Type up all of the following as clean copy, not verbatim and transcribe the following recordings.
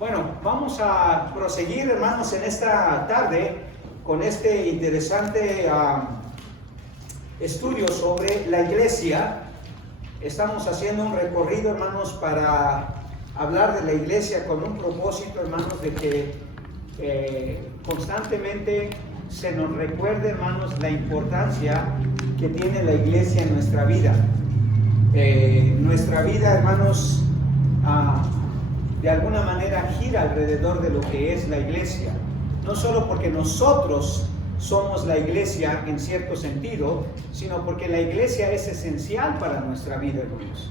Bueno, vamos a proseguir, hermanos, en esta tarde con este interesante estudio sobre la iglesia. Estamos haciendo un recorrido, hermanos, para hablar de la iglesia con un propósito, hermanos, de que constantemente se nos recuerde, hermanos, la importancia que tiene la iglesia en nuestra vida. Nuestra vida, hermanos, de alguna manera gira alrededor de lo que es la iglesia. No solo porque nosotros somos la iglesia en cierto sentido, sino porque la iglesia es esencial para nuestra vida, hermanos.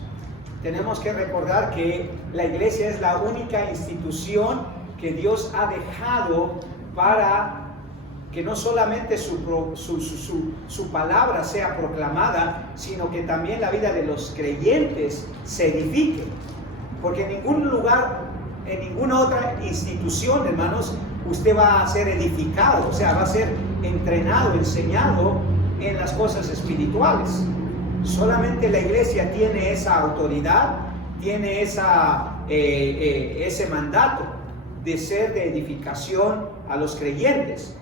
Tenemos que recordar que la iglesia es la única institución que Dios ha dejado para que no solamente su palabra sea proclamada, sino que también la vida de los creyentes se edifique. Porque en ningún lugar, en ninguna otra institución, hermanos, usted va a ser edificado, o sea, va a ser entrenado, enseñado en las cosas espirituales. Solamente la iglesia tiene esa autoridad, tiene ese mandato de ser de edificación a los creyentes.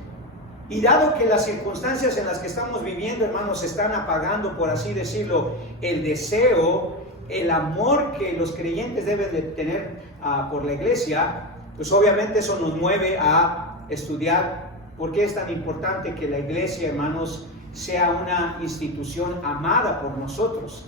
Y dado que las circunstancias en las que estamos viviendo, hermanos, están apagando, por así decirlo, el deseo, el amor que los creyentes deben de tener por la iglesia, pues obviamente eso nos mueve a estudiar por qué es tan importante que la iglesia, hermanos, sea una institución amada por nosotros,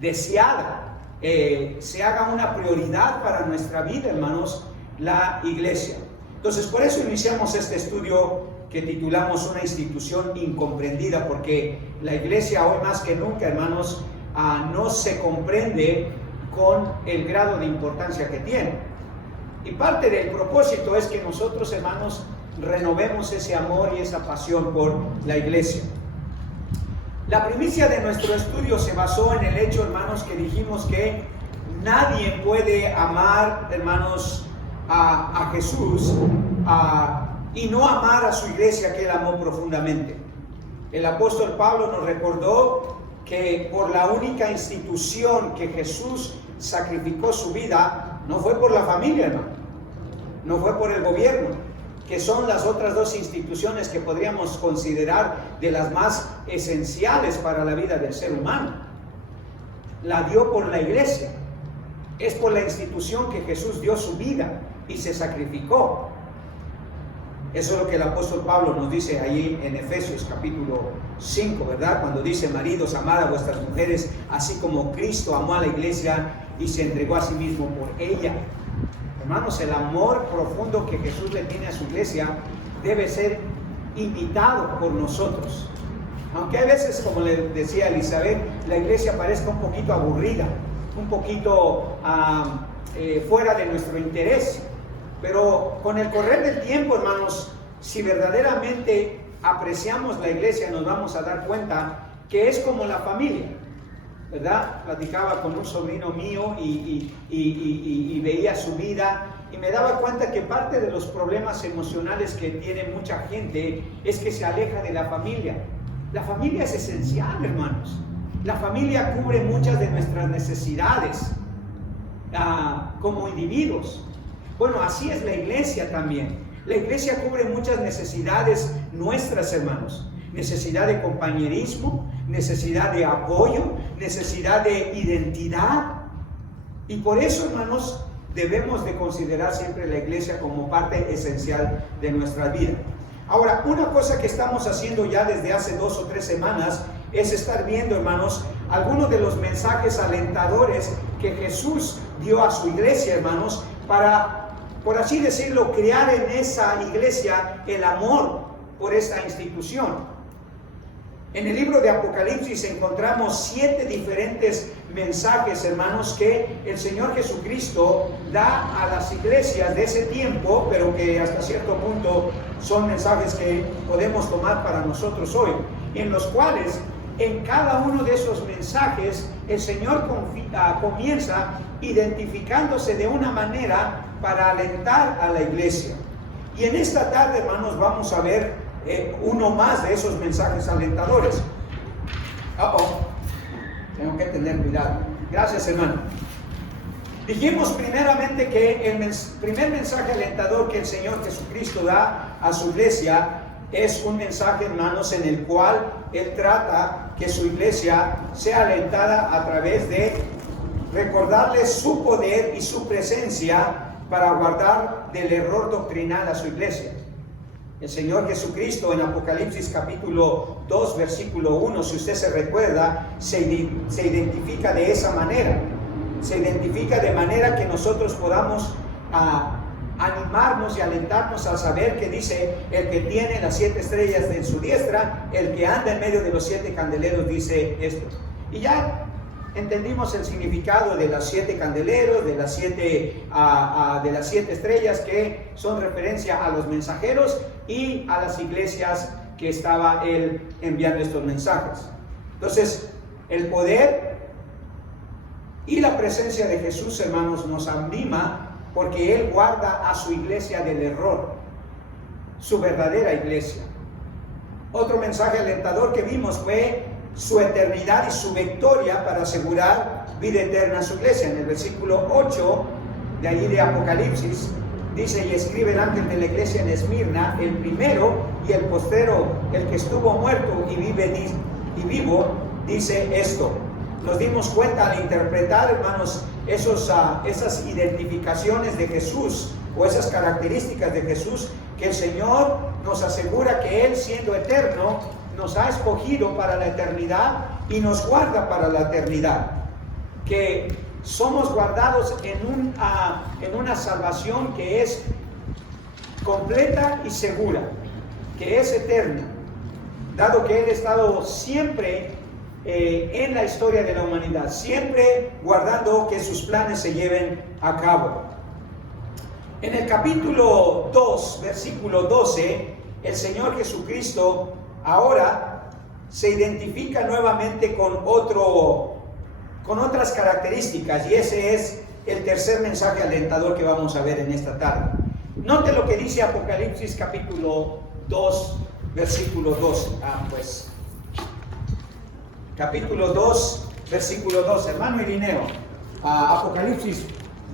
deseada, se haga una prioridad para nuestra vida, hermanos, la iglesia. Entonces, por eso iniciamos este estudio que titulamos Una institución incomprendida, porque la iglesia hoy más que nunca, hermanos, no se comprende con el grado de importancia que tiene. Y parte del propósito es que nosotros, hermanos, renovemos ese amor y esa pasión por la iglesia. La primicia de nuestro estudio se basó en el hecho, hermanos, que dijimos que nadie puede amar, hermanos, a Jesús y no amar a su iglesia que él amó profundamente. El apóstol Pablo nos recordó que por la única institución que Jesús sacrificó su vida, no fue por la familia, hermano, no fue por el gobierno, que son las otras dos instituciones que podríamos considerar de las más esenciales para la vida del ser humano. La dio por la iglesia, es por la institución que Jesús dio su vida y se sacrificó. Eso es lo que el apóstol Pablo nos dice ahí en Efesios capítulo 5, ¿verdad? Cuando dice: maridos, amad a vuestras mujeres, así como Cristo amó a la iglesia y se entregó a sí mismo por ella. Hermanos, el amor profundo que Jesús le tiene a su iglesia debe ser imitado por nosotros. Aunque a veces, como le decía Elizabeth, la iglesia parezca un poquito aburrida, un poquito fuera de nuestro interés. Pero con el correr del tiempo, hermanos, si verdaderamente apreciamos la iglesia, nos vamos a dar cuenta que es como la familia, ¿verdad? Platicaba con un sobrino mío y veía su vida y me daba cuenta que parte de los problemas emocionales que tiene mucha gente es que se aleja de la familia. La familia es esencial, hermanos. La familia cubre muchas de nuestras necesidades como individuos. Bueno, así es la iglesia también. La iglesia cubre muchas necesidades nuestras, hermanos. Necesidad de compañerismo, necesidad de apoyo, necesidad de identidad. Y por eso, hermanos, debemos de considerar siempre la iglesia como parte esencial de nuestra vida. Ahora, una cosa que estamos haciendo ya desde hace 2 o 3 semanas es estar viendo, hermanos, algunos de los mensajes alentadores que Jesús dio a su iglesia, hermanos, para, por así decirlo, crear en esa iglesia el amor por esta institución. En el libro de Apocalipsis encontramos 7 diferentes mensajes, hermanos, que el Señor Jesucristo da a las iglesias de ese tiempo, pero que hasta cierto punto son mensajes que podemos tomar para nosotros hoy, en los cuales en cada uno de esos mensajes el Señor comienza identificándose de una manera para alentar a la iglesia. Y en esta tarde, hermanos, vamos a ver uno más de esos mensajes alentadores. Tengo que tener cuidado. Gracias, hermano. Dijimos primeramente que el primer mensaje alentador que el Señor Jesucristo da a su iglesia es un mensaje, hermanos, en el cual Él trata que su iglesia sea alentada a través de recordarles su poder y su presencia para guardar del error doctrinal a su iglesia. El Señor Jesucristo en Apocalipsis capítulo 2, versículo 1, si usted se recuerda, se identifica de esa manera. Se identifica de manera que nosotros podamos animarnos y alentarnos a saber que dice: el que tiene las 7 estrellas en su diestra, el que anda en medio de los 7 candeleros, dice esto. Y ya entendimos el significado de los 7 candeleros, de las 7 estrellas, que son referencia a los mensajeros y a las iglesias que estaba Él enviando estos mensajes. Entonces, el poder y la presencia de Jesús, hermanos, nos anima porque Él guarda a su iglesia del error, su verdadera iglesia. Otro mensaje alentador que vimos fue su eternidad y su victoria para asegurar vida eterna a su iglesia. En el versículo 8 de allí de Apocalipsis dice: y escribe el ángel de la iglesia en Esmirna, el primero y el postrero, el que estuvo muerto y vivo, dice esto. Nos dimos cuenta al interpretar, hermanos, esas identificaciones de Jesús o esas características de Jesús, que el Señor nos asegura que Él, siendo eterno, nos ha escogido para la eternidad y nos guarda para la eternidad, que somos guardados en una salvación que es completa y segura, que es eterna, dado que Él ha estado siempre en la historia de la humanidad, siempre guardando que sus planes se lleven a cabo. En el capítulo 2, versículo 12, el Señor Jesucristo ahora se identifica nuevamente con otras características, y ese es el tercer mensaje alentador que vamos a ver en esta tarde. Note lo que dice Apocalipsis capítulo 2, versículo 12. Capítulo 2, versículo 12. Hermano Irineo, Apocalipsis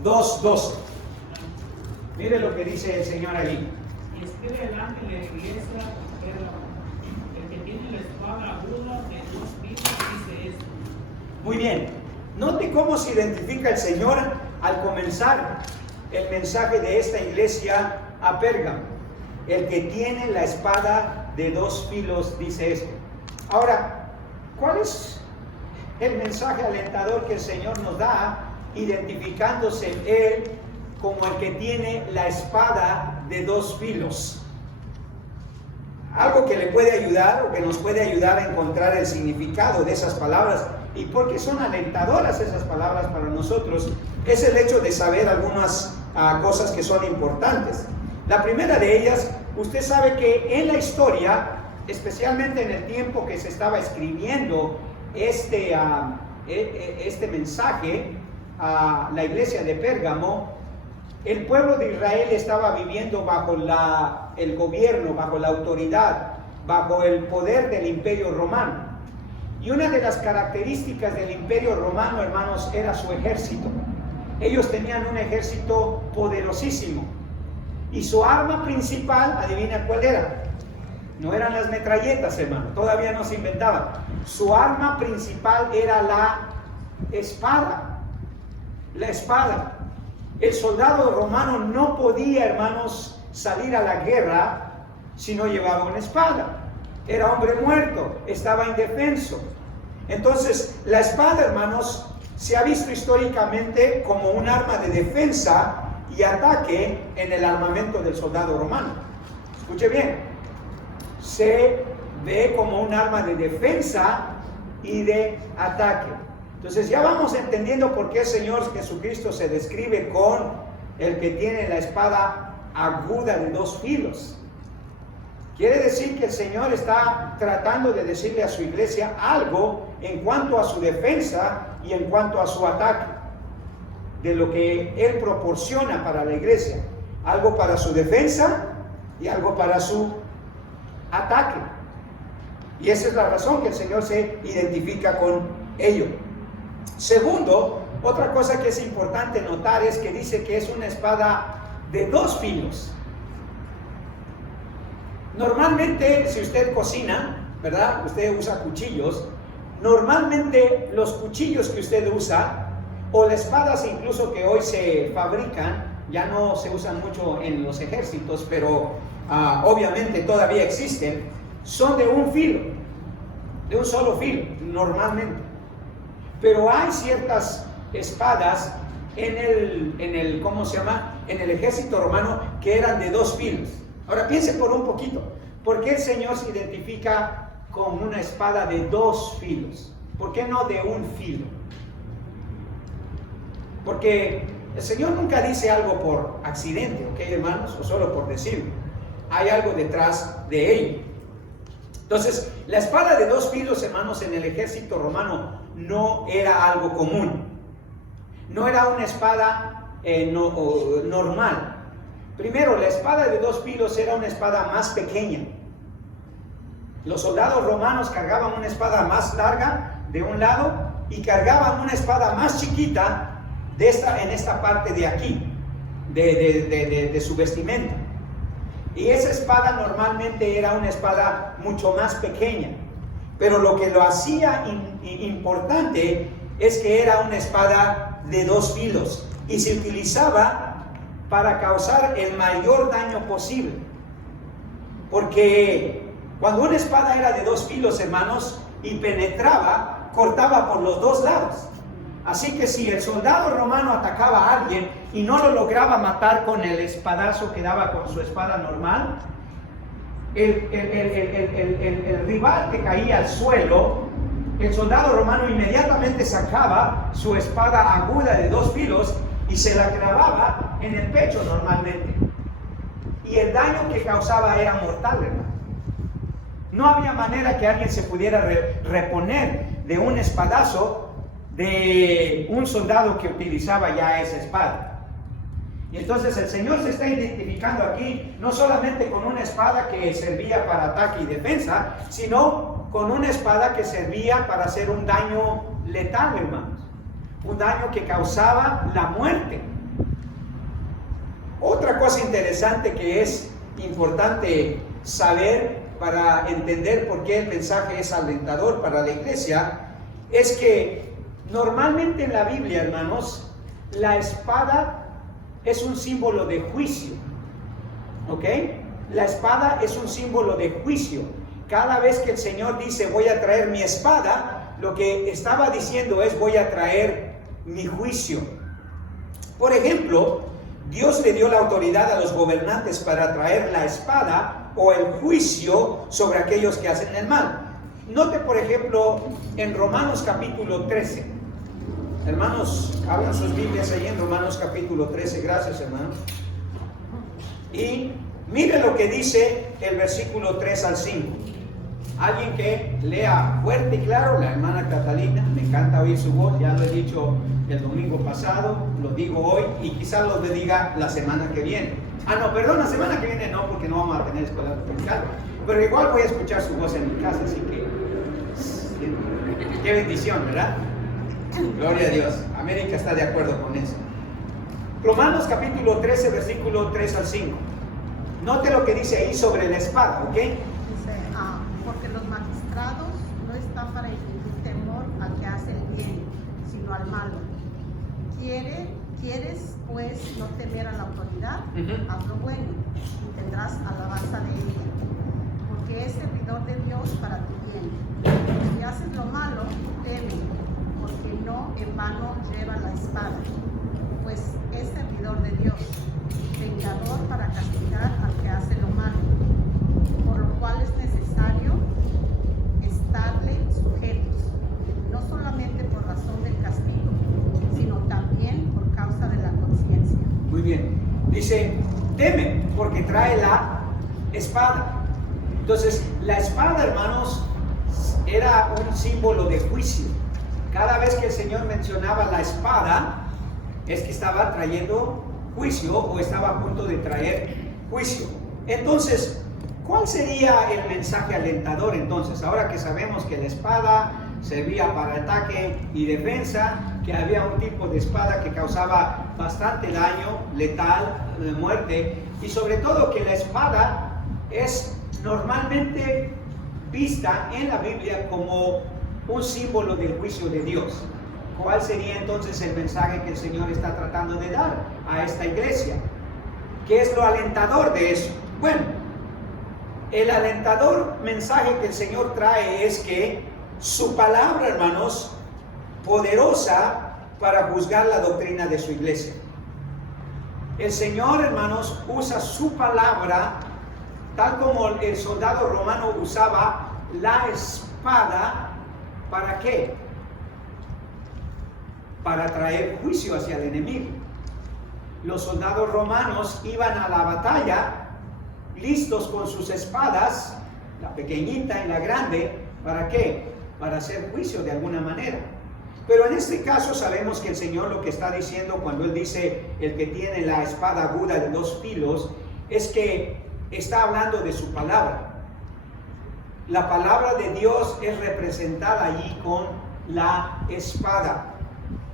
2, 12. Mire lo que dice el Señor allí. Y escribe el ángel de la iglesia, el que tiene la espada aguda de 2 filos, dice esto. Muy bien. Note cómo se identifica el Señor al comenzar el mensaje de esta iglesia a Pérgamo. El que tiene la espada de 2 filos, dice esto. Ahora, ¿cuál es el mensaje alentador que el Señor nos da, identificándose Él como el que tiene la espada de 2 filos? Algo que le puede ayudar o que nos puede ayudar a encontrar el significado de esas palabras y por qué son alentadoras esas palabras para nosotros, es el hecho de saber algunas cosas que son importantes. La primera de ellas, usted sabe que en la historia, especialmente en el tiempo que se estaba escribiendo este mensaje a la iglesia de Pérgamo, el pueblo de Israel estaba viviendo bajo el gobierno, bajo la autoridad, bajo el poder del Imperio Romano. Y una de las características del Imperio Romano, hermanos, era su ejército. Ellos tenían un ejército poderosísimo. Y su arma principal, adivina cuál era. No eran las metralletas, hermano, todavía no se inventaban. Su arma principal era la espada. La espada. El soldado romano no podía, hermanos, salir a la guerra si no llevaba una espada. Era hombre muerto, estaba indefenso. Entonces, la espada, hermanos, se ha visto históricamente como un arma de defensa y ataque en el armamento del soldado romano. Escuche bien, se ve como un arma de defensa y de ataque. Entonces ya vamos entendiendo por qué el Señor Jesucristo se describe con el que tiene la espada aguda de 2 filos. Quiere decir que el Señor está tratando de decirle a su iglesia algo en cuanto a su defensa y en cuanto a su ataque, de lo que Él proporciona para la iglesia, algo para su defensa y algo para su ataque. Y esa es la razón que el Señor se identifica con ello. Segundo, Otra cosa que es importante notar es que dice que es una espada de 2 filos. Normalmente, si usted cocina, ¿verdad? Usted usa cuchillos. Normalmente los cuchillos que usted usa, o las espadas incluso que hoy se fabrican, ya no se usan mucho en los ejércitos, pero obviamente todavía existen, son de un filo, de un solo filo, normalmente. Pero hay ciertas espadas ¿cómo se llama? En el ejército romano que eran de 2 filos. Ahora piense por un poquito, ¿por qué el Señor se identifica con una espada de 2 filos? ¿Por qué no de un filo? Porque el Señor nunca dice algo por accidente, ¿ok, hermanos? O solo por decirlo. Hay algo detrás de ello. Entonces, la espada de 2 filos, hermanos, en el ejército romano no era algo común. No era una espada normal. Primero, la espada de 2 filos era una espada más pequeña. Los soldados romanos cargaban una espada más larga de un lado y cargaban una espada más chiquita en esta parte de aquí, de su vestimenta. Y esa espada normalmente era una espada mucho más pequeña. Pero lo que lo hacía importante es que era una espada de 2 filos y se utilizaba para causar el mayor daño posible. Porque cuando una espada era de 2 filos, hermanos, y penetraba, cortaba por los 2 lados. Así que si el soldado romano atacaba a alguien y no lo lograba matar con el espadazo que daba con su espada normal, el rival que caía al suelo, el soldado romano inmediatamente sacaba su espada aguda de 2 filos y se la clavaba en el pecho normalmente. Y el daño que causaba era mortal, hermano. No había manera que alguien se pudiera reponer de un espadazo de un soldado que utilizaba ya esa espada. Y entonces el Señor se está identificando aquí no solamente con una espada que servía para ataque y defensa, sino con una espada que servía para hacer un daño letal, hermanos. Un daño que causaba la muerte. Otra cosa interesante que es importante saber para entender por qué el mensaje es alentador para la iglesia, es que normalmente en la Biblia, hermanos, la espada es un símbolo de juicio, ¿ok? La espada es un símbolo de juicio. Cada vez que el Señor dice voy a traer mi espada, lo que estaba diciendo es voy a traer mi juicio. Por ejemplo, Dios le dio la autoridad a los gobernantes para traer la espada o el juicio sobre aquellos que hacen el mal. Note, por ejemplo, en Romanos capítulo 13. Hermanos, abran sus Biblias ahí en Romanos capítulo 13. Gracias, hermanos. Y mire lo que dice el versículo 3 al 5. Alguien que lea fuerte y claro, la hermana Catalina. Me encanta oír su voz, ya lo he dicho el domingo pasado, lo digo hoy y quizás lo diga la semana que viene. No, perdón, la semana que viene no, porque no vamos a tener escuela dominical. Pero igual voy a escuchar su voz en mi casa, así que qué bendición, ¿verdad? Gloria a Dios. América está de acuerdo con eso. Romanos capítulo 13, versículo 3 al 5. Note lo que dice ahí sobre la espada, ¿ok? Dice, porque los magistrados no están para infligir temor al que hace el bien, sino al malo. ¿Quieres pues no temer a la autoridad? Haz lo bueno y tendrás alabanza de ella, porque es servidor de Dios para tu bien. Si haces lo malo, teme, porque no en vano lleva la espada, pues es servidor de Dios, vengador para castigar al que hace lo malo, por lo cual es necesario estarle sujetos, no solamente por razón del castigo, sino también por causa de la conciencia. Muy bien. Dice, teme, porque trae la espada. Entonces, la espada, hermanos, era un símbolo de juicio. Cada vez que el Señor mencionaba la espada, es que estaba trayendo juicio o estaba a punto de traer juicio. Entonces, ¿cuál sería el mensaje alentador entonces? Ahora que sabemos que la espada servía para ataque y defensa, que había un tipo de espada que causaba bastante daño, letal, muerte, y sobre todo que la espada es normalmente vista en la Biblia como un símbolo del juicio de Dios. ¿Cuál sería entonces el mensaje que el Señor está tratando de dar a esta iglesia? ¿Qué es lo alentador de eso? Bueno, el alentador mensaje que el Señor trae es que su palabra, hermanos, poderosa para juzgar la doctrina de su iglesia. El Señor, hermanos, usa su palabra tal como el soldado romano usaba la espada. ¿Para qué? Para traer juicio hacia el enemigo. Los soldados romanos iban a la batalla listos con sus espadas, la pequeñita y la grande. ¿Para qué? Para hacer juicio de alguna manera. Pero en este caso sabemos que el Señor lo que está diciendo cuando Él dice el que tiene la espada aguda de 2 filos, es que está hablando de su palabra. La palabra de Dios es representada allí con la espada.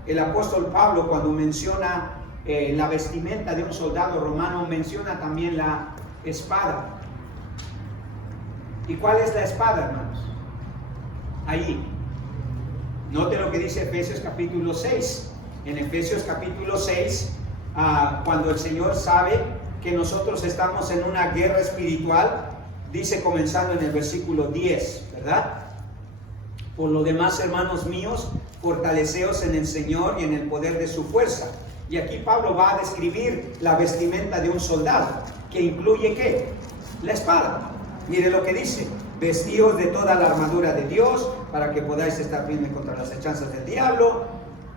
El apóstol Pablo, cuando menciona la vestimenta de un soldado romano, menciona también la espada. ¿Y cuál es la espada, hermanos? Ahí. Note lo que dice Efesios capítulo 6. En Efesios capítulo 6, cuando el Señor sabe que nosotros estamos en una guerra espiritual, dice comenzando en el versículo 10, ¿verdad? Por lo demás, hermanos míos, fortaleceos en el Señor y en el poder de su fuerza. Y aquí Pablo va a describir la vestimenta de un soldado, que incluye ¿qué? La espada. Mire lo que dice: vestíos de toda la armadura de Dios, para que podáis estar firmes contra las hechanzas del diablo,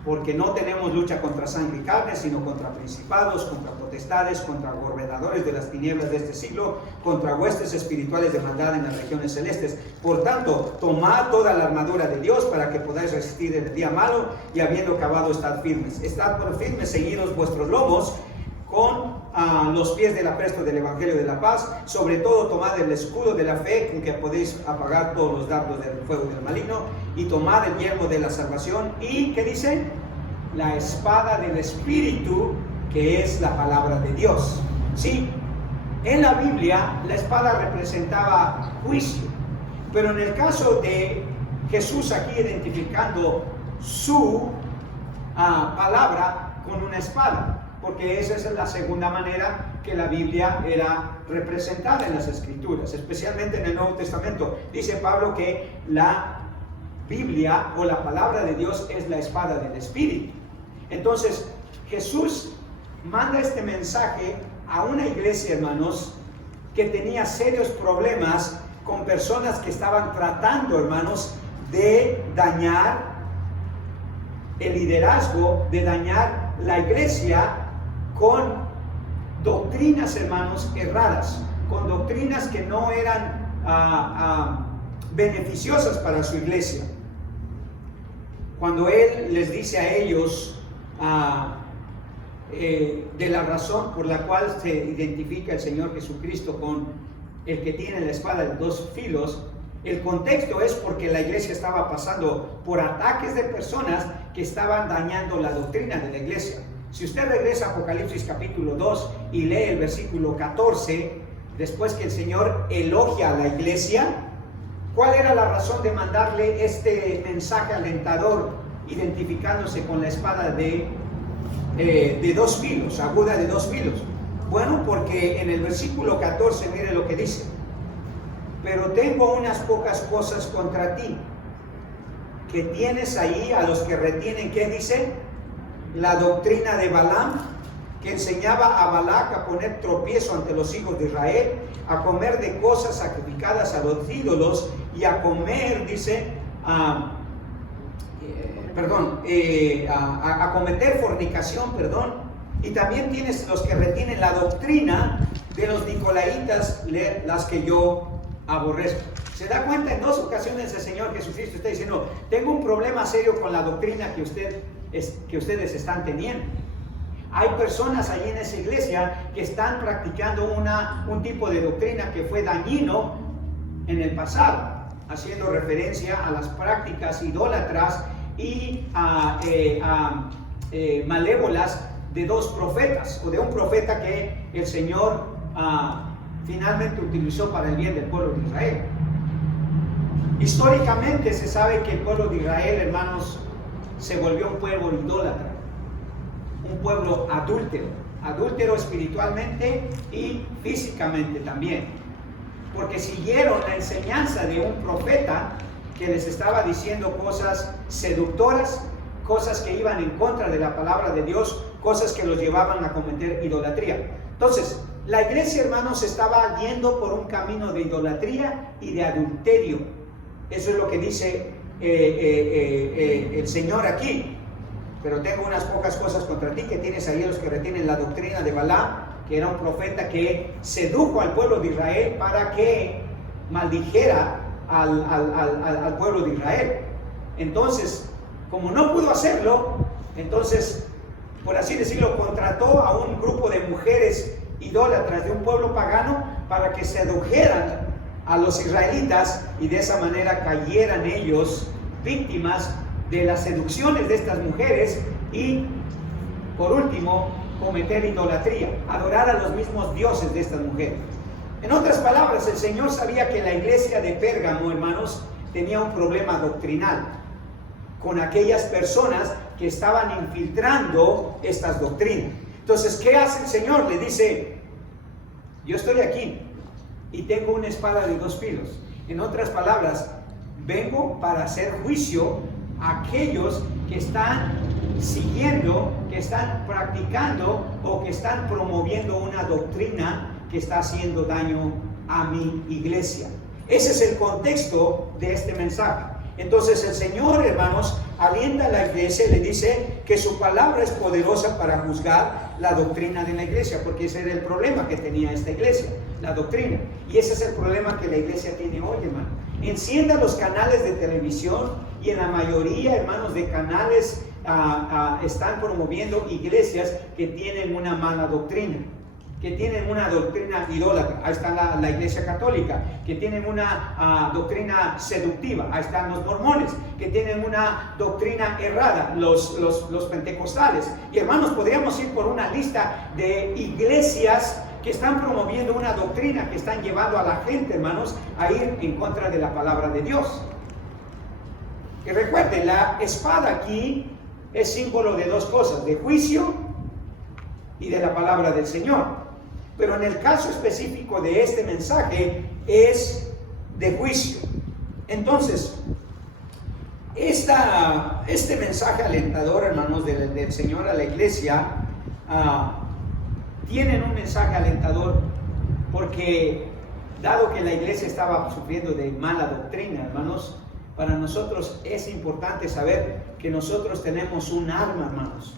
porque no tenemos lucha contra sangre y carne, sino contra principados, contra potestades, contra gobernadores de las tinieblas de este siglo, contra huestes espirituales de maldad en las regiones celestes. Por tanto, tomad toda la armadura de Dios para que podáis resistir en el día malo, y habiendo acabado, estad firmes. Estad por firmes, ceñidos vuestros lomos con los pies del apresto del Evangelio de la paz. Sobre todo tomad el escudo de la fe, con que podéis apagar todos los dardos del fuego del maligno, y tomad el yelmo de la salvación y, ¿qué dice? La espada del Espíritu, que es la palabra de Dios. Sí, en la Biblia la espada representaba juicio, pero en el caso de Jesús aquí identificando su palabra con una espada, porque esa es la segunda manera que la Biblia era representada en las Escrituras, especialmente en el Nuevo Testamento. Dice Pablo que la Biblia o la palabra de Dios es la espada del Espíritu. Entonces, Jesús manda este mensaje a una iglesia, hermanos, que tenía serios problemas con personas que estaban tratando, hermanos, de dañar el liderazgo, de dañar la iglesia con doctrinas, hermanos, erradas, con doctrinas que no eran beneficiosas para su iglesia. Cuando Él les dice a ellos de la razón por la cual se identifica el Señor Jesucristo con el que tiene la espada de 2 filos, el contexto es porque la iglesia estaba pasando por ataques de personas que estaban dañando la doctrina de la iglesia. Si usted regresa a Apocalipsis capítulo 2 y lee el versículo 14, después que el Señor elogia a la iglesia, ¿cuál era la razón de mandarle este mensaje alentador, identificándose con la espada de 2 filos, aguda de 2 filos? Bueno, porque en el versículo 14, mire lo que dice: pero tengo unas pocas cosas contra ti, que tienes ahí a los que retienen, ¿qué dice? La doctrina de Balaam, que enseñaba a Balac a poner tropiezo ante los hijos de Israel, a comer de cosas sacrificadas a los ídolos, y a comer, dice, a cometer fornicación, y también tienes los que retienen la doctrina de los nicolaitas, las que yo aborrezco. Se da cuenta, en 2 ocasiones el Señor Jesucristo está diciendo: tengo un problema serio con la doctrina que ustedes están teniendo. Hay personas allí en esa iglesia que están practicando un tipo de doctrina que fue dañino en el pasado, haciendo referencia a las prácticas idólatras y malévolas de dos profetas, o de un profeta que el Señor finalmente utilizó para el bien del pueblo de Israel. Históricamente se sabe que el pueblo de Israel, hermanos, se volvió un pueblo idólatra, un pueblo adúltero espiritualmente y físicamente también, porque siguieron la enseñanza de un profeta que les estaba diciendo cosas seductoras, cosas que iban en contra de la palabra de Dios, cosas que los llevaban a cometer idolatría. Entonces, la iglesia, hermanos, estaba yendo por un camino de idolatría y de adulterio. Eso es lo que dice el Señor aquí. Pero tengo unas pocas cosas contra ti, que tienes ahí a los que retienen la doctrina de Balaam, que era un profeta que sedujo al pueblo de Israel para que maldijera al pueblo de Israel. Entonces, como no pudo hacerlo, entonces, por así decirlo, contrató a un grupo de mujeres idólatras de un pueblo pagano para que sedujeran a los israelitas y de esa manera cayeran ellos víctimas de las seducciones de estas mujeres y, por último, cometer idolatría, adorar a los mismos dioses de estas mujeres. En otras palabras, el Señor sabía que la iglesia de Pérgamo, hermanos, tenía un problema doctrinal con aquellas personas que estaban infiltrando estas doctrinas. Entonces, ¿qué hace el Señor? Le dice: yo estoy aquí y tengo una espada de dos filos. En otras palabras, vengo para hacer juicio a aquellos que están siguiendo, que están practicando o que están promoviendo una doctrina que está haciendo daño a mi iglesia. Ese es el contexto de este mensaje. Entonces el Señor, hermanos, alienta a la iglesia y le dice que su palabra es poderosa para juzgar la doctrina de la iglesia, porque ese era el problema que tenía esta iglesia, la doctrina. Y ese es el problema que la iglesia tiene hoy, hermano. Encienda los canales de televisión y en la mayoría, hermanos, de canales están promoviendo iglesias que tienen una mala doctrina, que tienen una doctrina idólatra. Ahí está la iglesia católica, que tienen una doctrina seductiva. Ahí están los mormones, que tienen una doctrina errada, los pentecostales. Y hermanos, podríamos ir por una lista de iglesias que están promoviendo una doctrina, que están llevando a la gente, hermanos, a ir en contra de la palabra de Dios. Y recuerden, la espada aquí es símbolo de dos cosas: de juicio y de la palabra del Señor. Pero en el caso específico de este mensaje es de juicio. Entonces, este mensaje alentador, hermanos, del Señor a la iglesia, tienen un mensaje alentador porque, dado que la iglesia estaba sufriendo de mala doctrina, hermanos, para nosotros es importante saber que nosotros tenemos un arma, hermanos,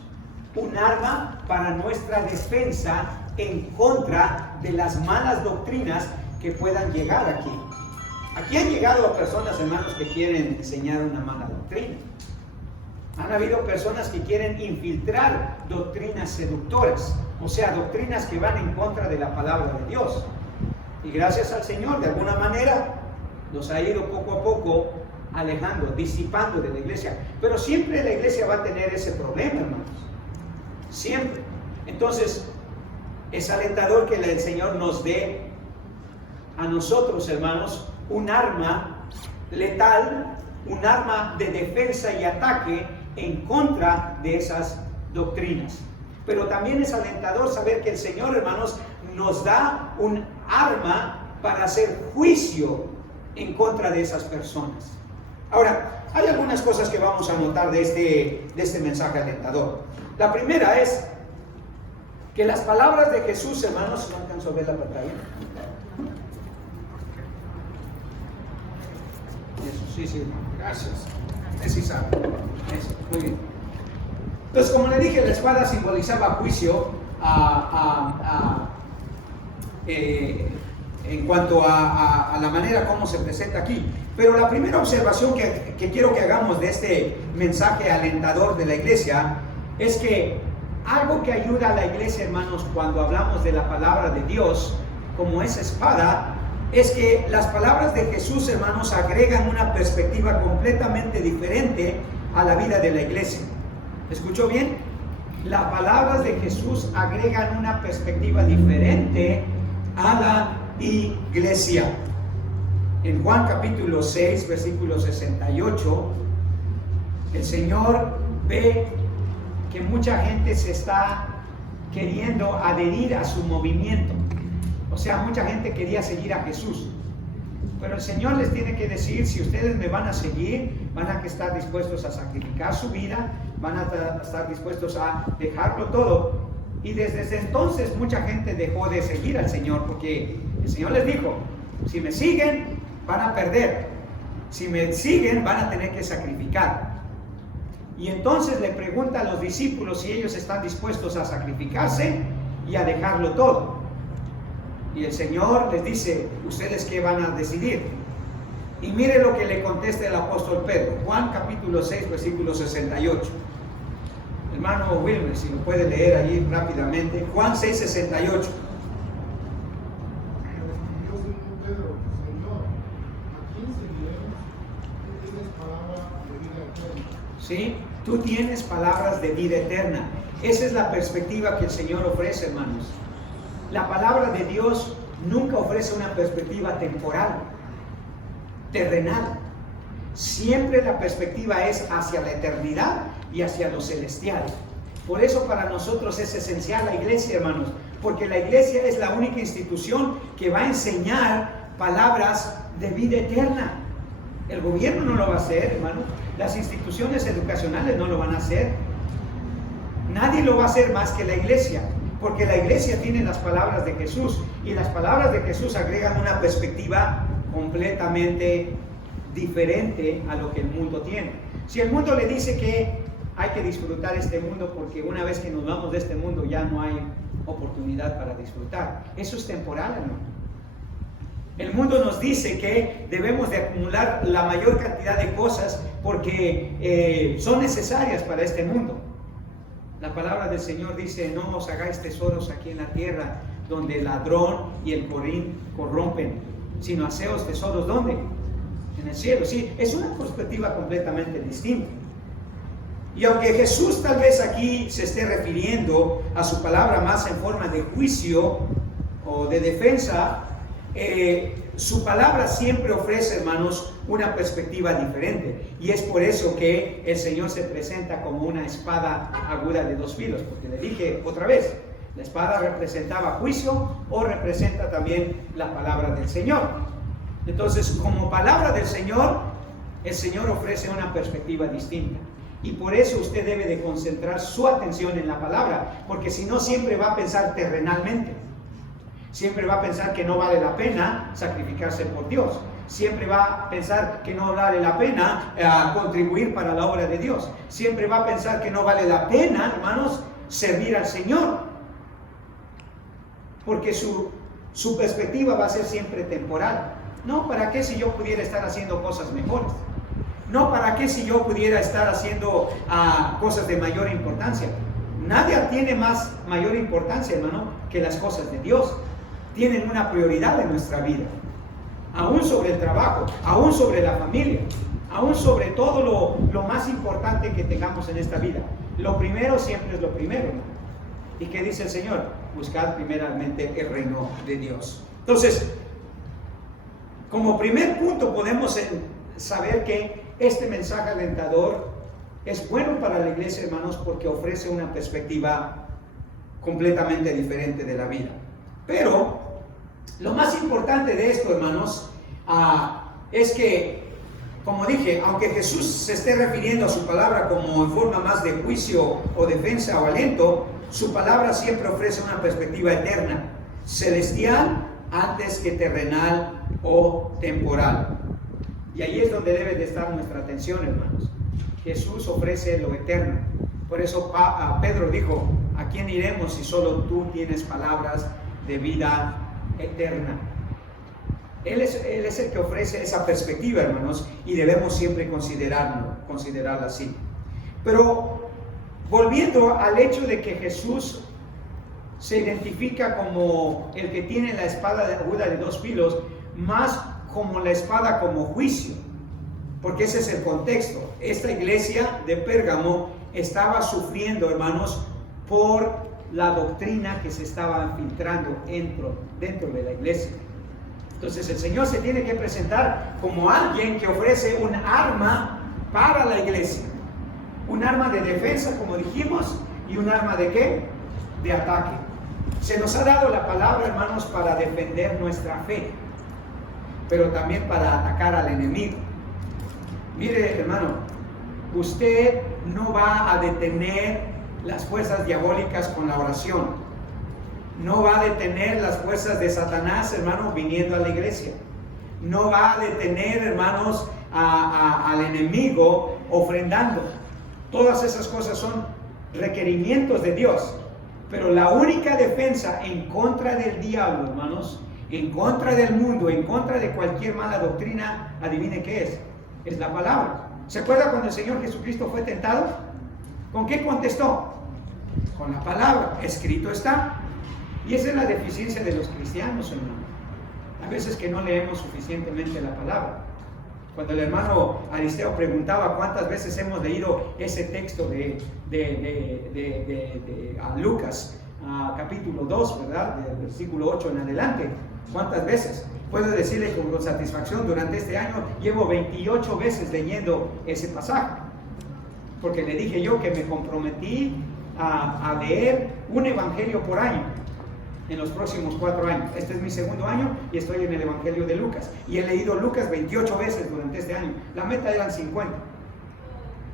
un arma para nuestra defensa en contra de las malas doctrinas que puedan llegar aquí. Aquí han llegado a personas, hermanos, que quieren enseñar una mala doctrina. Han habido personas que quieren infiltrar doctrinas seductoras, o sea, doctrinas que van en contra de la palabra de Dios. Y gracias al Señor, de alguna manera, los ha ido poco a poco alejando, disipando de la iglesia. Pero siempre la iglesia va a tener ese problema, hermanos. Siempre. Entonces, es alentador que el Señor nos dé a nosotros, hermanos, un arma letal, un arma de defensa y ataque en contra de esas doctrinas. Pero también es alentador saber que el Señor, hermanos, nos da un arma para hacer juicio en contra de esas personas. Ahora, hay algunas cosas que vamos a notar de este mensaje alentador. La primera es que las palabras de Jesús, hermanos, no alcanzo a ver la pantalla. Eso, sí, gracias. Sí sabe. Eso, muy bien. Entonces, como le dije, la espada simbolizaba juicio en cuanto a la manera como se presenta aquí. Pero la primera observación que quiero que hagamos de este mensaje alentador de la iglesia es que algo que ayuda a la iglesia, hermanos, cuando hablamos de la palabra de Dios, como esa espada, es que las palabras de Jesús, hermanos, agregan una perspectiva completamente diferente a la vida de la iglesia. ¿Escuchó bien? Las palabras de Jesús agregan una perspectiva diferente a la iglesia. En Juan capítulo 6, versículo 68, el Señor ve que mucha gente se está queriendo adherir a su movimiento. O sea, mucha gente quería seguir a Jesús. Pero el Señor les tiene que decir, si ustedes me van a seguir, van a estar dispuestos a sacrificar su vida, van a estar dispuestos a dejarlo todo. Y desde entonces mucha gente dejó de seguir al Señor, porque el Señor les dijo, si me siguen, van a perder. Si me siguen, van a tener que sacrificar. Y entonces le pregunta a los discípulos si ellos están dispuestos a sacrificarse y a dejarlo todo. Y el Señor les dice, ¿ustedes qué van a decidir? Y mire lo que le contesta el apóstol Pedro, Juan capítulo 6, versículo 68. Hermano Wilmer, si lo puede leer allí rápidamente, Juan 6, 68. ¿Sí? Tú tienes palabras de vida eterna. Esa es la perspectiva que el Señor ofrece, hermanos. La palabra de Dios nunca ofrece una perspectiva temporal, terrenal. Siempre la perspectiva es hacia la eternidad y hacia lo celestial. Por eso para nosotros es esencial la iglesia, hermanos, porque la iglesia es la única institución que va a enseñar palabras de vida eterna. El gobierno no lo va a hacer, hermanos. Las instituciones educacionales no lo van a hacer. Nadie lo va a hacer más que la iglesia. Porque la iglesia tiene las palabras de Jesús y las palabras de Jesús agregan una perspectiva completamente diferente a lo que el mundo tiene. Si el mundo le dice que hay que disfrutar este mundo porque una vez que nos vamos de este mundo ya no hay oportunidad para disfrutar, eso es temporal, hermano. El mundo nos dice que debemos de acumular la mayor cantidad de cosas porque son necesarias para este mundo. La palabra del Señor dice, no os hagáis tesoros aquí en la tierra, donde el ladrón y el corín corrompen, sino haceos tesoros, ¿dónde? En el cielo. Sí, es una perspectiva completamente distinta. Y aunque Jesús tal vez aquí se esté refiriendo a su palabra más en forma de juicio o de defensa, su palabra siempre ofrece, hermanos, una perspectiva diferente. Y es por eso que el Señor se presenta como una espada aguda de dos filos. Porque le dije otra vez, la espada representaba juicio o representa también la palabra del Señor. Entonces, como palabra del Señor, el Señor ofrece una perspectiva distinta. Y por eso usted debe de concentrar su atención en la palabra, porque si no siempre va a pensar terrenalmente. Siempre va a pensar que no vale la pena sacrificarse por Dios. Siempre va a pensar que no vale la pena contribuir para la obra de Dios. Siempre va a pensar que no vale la pena, hermanos, servir al Señor. Porque su perspectiva va a ser siempre temporal. No, ¿para qué si yo pudiera estar haciendo cosas mejores? No, ¿para qué si yo pudiera estar haciendo cosas de mayor importancia? Nadie tiene mayor importancia, hermano, que las cosas de Dios. Tienen una prioridad en nuestra vida, aún sobre el trabajo, aún sobre la familia, aún sobre todo lo más importante que tengamos en esta vida. Lo primero siempre es lo primero, ¿no? ¿Y qué dice el Señor? Buscad primeramente el reino de Dios. Entonces, como primer punto podemos saber que este mensaje alentador es bueno para la iglesia, hermanos, porque ofrece una perspectiva completamente diferente de la vida. Pero lo más importante de esto, hermanos, es que, como dije, aunque Jesús se esté refiriendo a su palabra como en forma más de juicio o defensa o alento, su palabra siempre ofrece una perspectiva eterna, celestial antes que terrenal o temporal. Y ahí es donde debe de estar nuestra atención, hermanos. Jesús ofrece lo eterno. Por eso Pedro dijo, ¿a quién iremos si solo tú tienes palabras de vida eterna? Él es el que ofrece esa perspectiva, hermanos, y debemos siempre considerarla así. Pero volviendo al hecho de que Jesús se identifica como el que tiene la espada aguda de dos filos, más como la espada como juicio. porque ese es el contexto. Esta iglesia de Pérgamo estaba sufriendo, hermanos, por la doctrina que se estaba filtrando dentro de la iglesia. Entonces el Señor se tiene que presentar como alguien que ofrece un arma para la iglesia. Un arma de defensa, como dijimos, y un arma ¿de qué? De ataque. Se nos ha dado la palabra, hermanos, para defender nuestra fe, pero también para atacar al enemigo. Mire, hermano, usted no va a detener las fuerzas diabólicas con la oración. No va a detener las fuerzas de Satanás, hermano, viniendo a la iglesia. No va a detener, hermanos, al enemigo ofrendando. Todas esas cosas son requerimientos de Dios. Pero la única defensa en contra del diablo, hermanos, en contra del mundo, en contra de cualquier mala doctrina, adivine qué es. Es la palabra. ¿Se acuerda cuando el Señor Jesucristo fue tentado? ¿Con qué contestó? Con la palabra. Escrito está. Y esa es la deficiencia de los cristianos, hermano. A veces que no leemos suficientemente la palabra. Cuando el hermano Aristeo preguntaba cuántas veces hemos leído ese texto de Lucas, capítulo 2, ¿verdad? Del versículo 8 en adelante. ¿Cuántas veces? Puedo decirle con satisfacción, durante este año llevo 28 veces leyendo ese pasaje. Porque le dije yo que me comprometí a leer un evangelio por año en los próximos 4 años. Este es mi segundo año y estoy en el evangelio de Lucas. Y he leído Lucas 28 veces durante este año. La meta eran 50.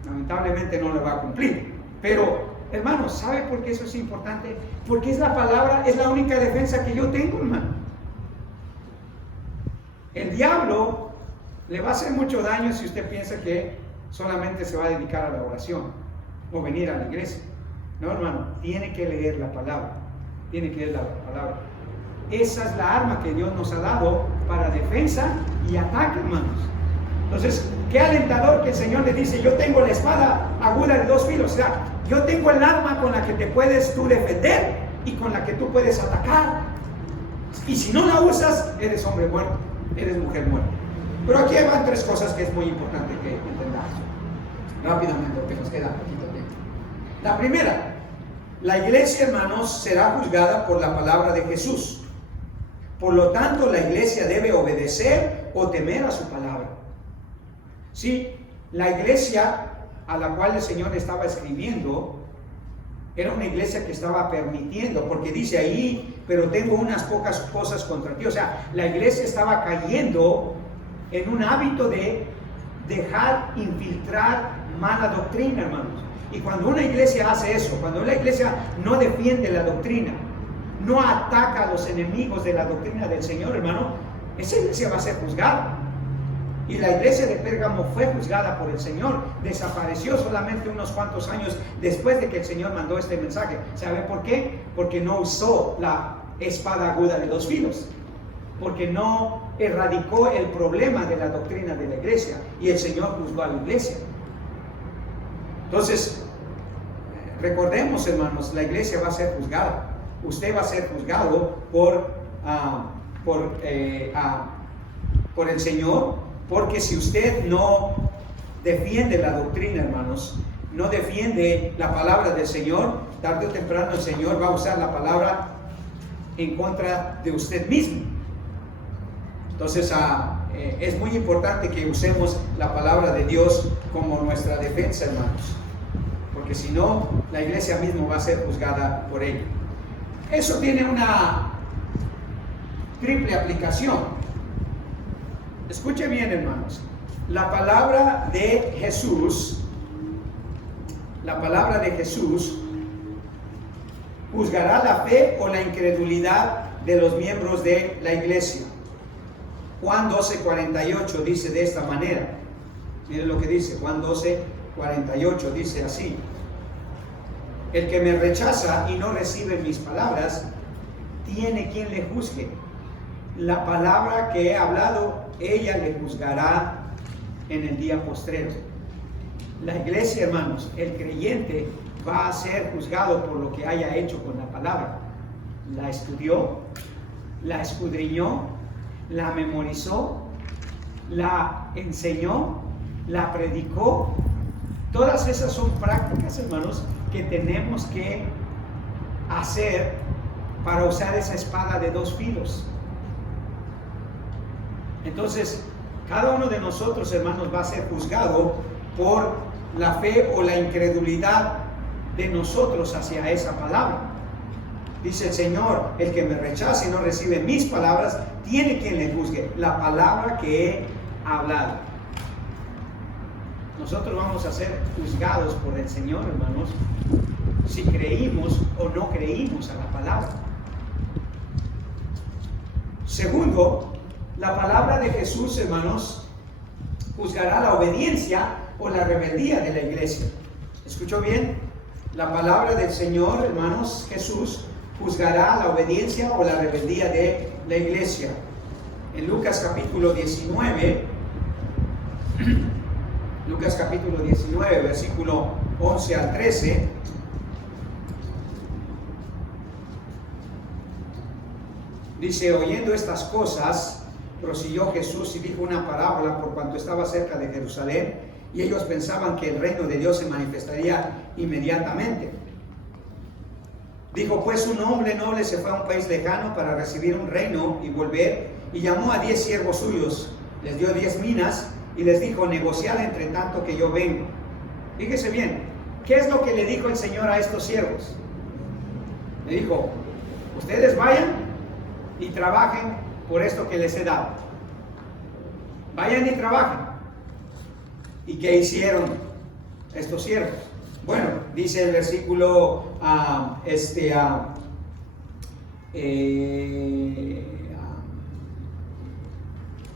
Lamentablemente no lo va a cumplir. Pero, hermanos, ¿sabe por qué eso es importante? Porque es la palabra, es la única defensa que yo tengo, hermano. El diablo le va a hacer mucho daño si usted piensa que solamente se va a dedicar a la oración o venir a la iglesia. No, hermano, tiene que leer la palabra. Tiene que leer la palabra. Esa es la arma que Dios nos ha dado para defensa y ataque, hermanos. Entonces, qué alentador que el Señor le dice: yo tengo la espada aguda de 2 filos. O sea, yo tengo el arma con la que te puedes tú defender y con la que tú puedes atacar. Y si no la usas, eres hombre muerto, eres mujer muerta. Pero aquí van 3 cosas que es muy importante que entendamos rápidamente, porque nos queda poquito tiempo. La primera: la iglesia, hermanos, será juzgada por la palabra de Jesús. Por lo tanto, la iglesia debe obedecer o temer a su palabra. Sí, la iglesia a la cual el Señor estaba escribiendo era una iglesia que estaba permitiendo, porque dice ahí: pero tengo unas pocas cosas contra ti. O sea, la iglesia estaba cayendo en un hábito de dejar infiltrar mala doctrina, hermanos. Y cuando una iglesia hace eso, cuando una iglesia no defiende la doctrina, no ataca a los enemigos de la doctrina del Señor, hermano, esa iglesia va a ser juzgada. Y la iglesia de Pérgamo fue juzgada por el Señor. Desapareció solamente unos cuantos años después de que el Señor mandó este mensaje. ¿Sabe por qué? Porque no usó la espada aguda de 2 filos. Porque no erradicó el problema de la doctrina de la iglesia. Y el Señor juzgó a la iglesia. Entonces, recordemos, hermanos, la iglesia va a ser juzgada. Usted va a ser juzgado por el Señor, porque si usted no defiende la doctrina, hermanos, no defiende la palabra del Señor, tarde o temprano el Señor va a usar la palabra en contra de usted mismo. Entonces, es muy importante que usemos la palabra de Dios como nuestra defensa, hermanos, porque si no, la iglesia misma va a ser juzgada por ello. Eso tiene una triple aplicación. Escuche bien, hermanos. La palabra de Jesús juzgará la fe o la incredulidad de los miembros de la iglesia. Juan 12:48 dice de esta manera. Miren lo que dice. Juan 12:48 dice así: el que me rechaza y no recibe mis palabras, tiene quien le juzgue. La palabra que he hablado, ella le juzgará en el día postrero. La iglesia, hermanos, el creyente va a ser juzgado por lo que haya hecho con la palabra. La estudió, la escudriñó, la memorizó, la enseñó, la predicó. Todas esas son prácticas, hermanos, que tenemos que hacer para usar esa espada de dos filos. Entonces, cada uno de nosotros, hermanos, va a ser juzgado por la fe o la incredulidad de nosotros hacia esa palabra. Dice el Señor: el que me rechace y no recibe mis palabras, tiene quien le juzgue la palabra que he hablado. Nosotros vamos a ser juzgados por el Señor, hermanos, si creímos o no creímos a la palabra. Segundo, la palabra de Jesús, hermanos, juzgará la obediencia o la rebeldía de la iglesia. ¿Escuchó bien? La palabra del Señor, hermanos, Jesús, juzgará la obediencia o la rebeldía de la iglesia. En Lucas capítulo 19, Lucas capítulo 19, versículo 11 al 13, dice: oyendo estas cosas, prosiguió Jesús y dijo una parábola por cuanto estaba cerca de Jerusalén, y ellos pensaban que el reino de Dios se manifestaría inmediatamente. Dijo pues: un hombre noble se fue a un país lejano para recibir un reino y volver, y llamó a 10 siervos suyos, les dio 10 minas y les dijo: negociad entre tanto que yo vengo. Fíjese bien, ¿qué es lo que le dijo el Señor a estos siervos? Le dijo: ustedes vayan y trabajen por esto que les he dado. Vayan y trabajen. ¿Y qué hicieron estos siervos? Bueno, dice el versículo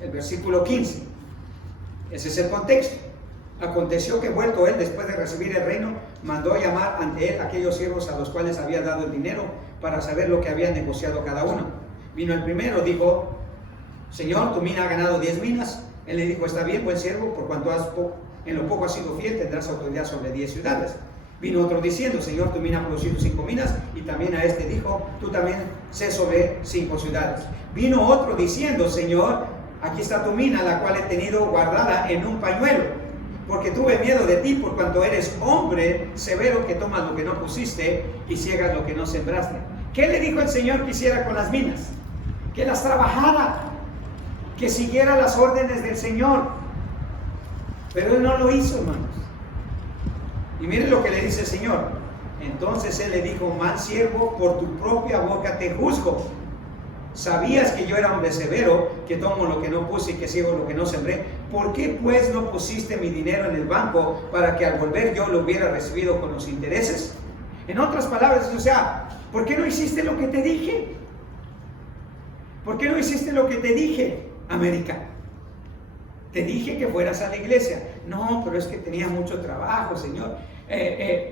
el versículo 15. Ese es el contexto. Aconteció que vuelto él después de recibir el reino, mandó llamar ante él a aquellos siervos a los cuales había dado el dinero para saber lo que habían negociado cada uno. Vino el primero, dijo: Señor, tu mina ha ganado 10 minas. Él le dijo: está bien, buen siervo, por cuanto en lo poco has sido fiel, tendrás autoridad sobre 10 ciudades. Vino otro diciendo: Señor, tu mina ha producido 5 minas. Y también a este dijo: tú también sé sobre 5 ciudades. Vino otro diciendo: Señor, aquí está tu mina, la cual he tenido guardada en un pañuelo, porque tuve miedo de ti, por cuanto eres hombre severo, que tomas lo que no pusiste y ciegas lo que no sembraste. ¿Qué le dijo el Señor que hiciera con las minas? Que las trabajara, que siguiera las órdenes del Señor. Pero él no lo hizo, hermanos. Y miren lo que le dice el Señor. Entonces él le dijo: mal siervo, por tu propia boca te juzgo. Sabías que yo era hombre severo, que tomo lo que no puse y que ciego lo que no sembré. ¿Por qué pues no pusiste mi dinero en el banco para que al volver yo lo hubiera recibido con los intereses? En otras palabras, o sea, ¿por qué no hiciste lo que te dije? ¿Por qué no hiciste lo que te dije, América? Te dije que fueras a la iglesia. No, pero es que tenía mucho trabajo, Señor.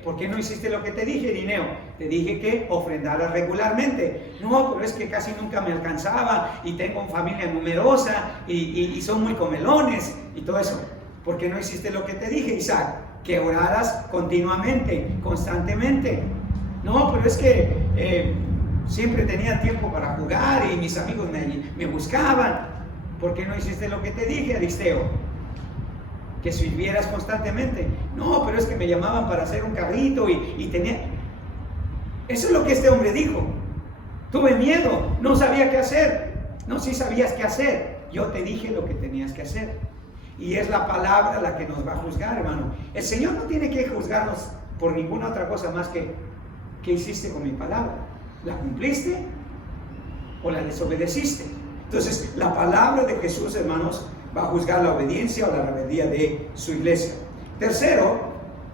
¿Por qué no hiciste lo que te dije, Irineo? Te dije que ofrendaras regularmente. No, pero es que casi nunca me alcanzaba y tengo familia numerosa y son muy comelones y todo eso. ¿Por qué no hiciste lo que te dije, Isaac? Que oraras continuamente, constantemente. No, pero es que siempre tenía tiempo para jugar y mis amigos me buscaban. ¿Por qué no hiciste lo que te dije, Aristeo? Que sirvieras constantemente. No, pero es que me llamaban para hacer un carrito y tenía... Eso es lo que este hombre dijo. Tuve miedo, no sabía qué hacer. No, sí sabías qué hacer. Yo te dije lo que tenías que hacer. Y es la palabra la que nos va a juzgar, hermano. El Señor no tiene que juzgarnos por ninguna otra cosa más que ¿qué hiciste con mi palabra? ¿La cumpliste o la desobedeciste? Entonces, la palabra de Jesús, hermanos, va a juzgar la obediencia o la rebeldía de su iglesia. Tercero,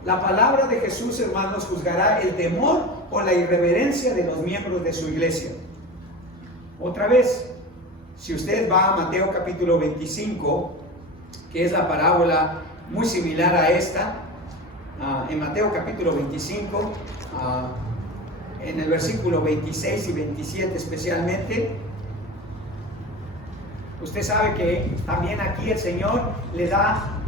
la palabra de Jesús, hermanos, juzgará el temor o la irreverencia de los miembros de su iglesia. Otra vez, si usted va a Mateo capítulo 25, que es la parábola muy similar a esta, en Mateo capítulo 25, en el versículo 26 y 27 especialmente, usted sabe que también aquí el Señor le da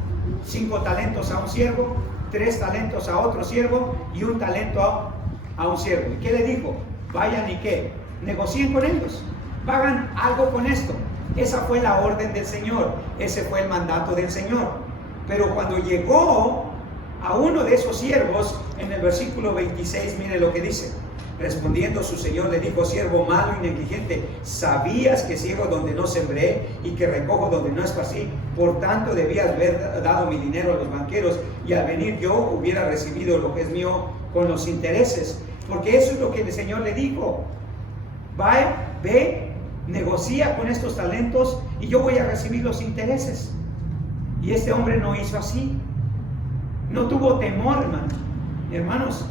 5 talentos a un siervo, 3 talentos a otro siervo y 1 talento a un siervo. ¿Y qué le dijo? Vayan y ¿qué? Negocien con ellos, hagan algo con esto. Esa fue la orden del Señor, ese fue el mandato del Señor. Pero cuando llegó a uno de esos siervos, en el versículo 26, mire lo que dice. Respondiendo su señor le dijo: siervo malo y negligente, ¿sabías que ciego donde no sembré y que recojo donde no esparcí? Por tanto debías haber dado mi dinero a los banqueros, y al venir yo hubiera recibido lo que es mío con los intereses. Porque eso es lo que el Señor le dijo: ve, negocia con estos talentos y yo voy a recibir los intereses. Y este hombre no hizo así. No tuvo temor, hermanos.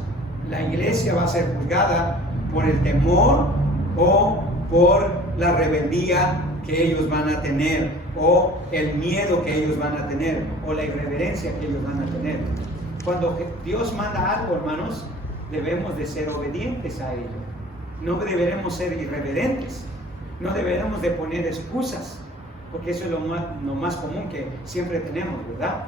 La iglesia va a ser juzgada por el temor o por la rebeldía que ellos van a tener, o el miedo que ellos van a tener, o la irreverencia que ellos van a tener. Cuando Dios manda algo, hermanos, debemos de ser obedientes a ello. No deberemos ser irreverentes. No deberemos de poner excusas, porque eso es lo más común que siempre tenemos, ¿verdad?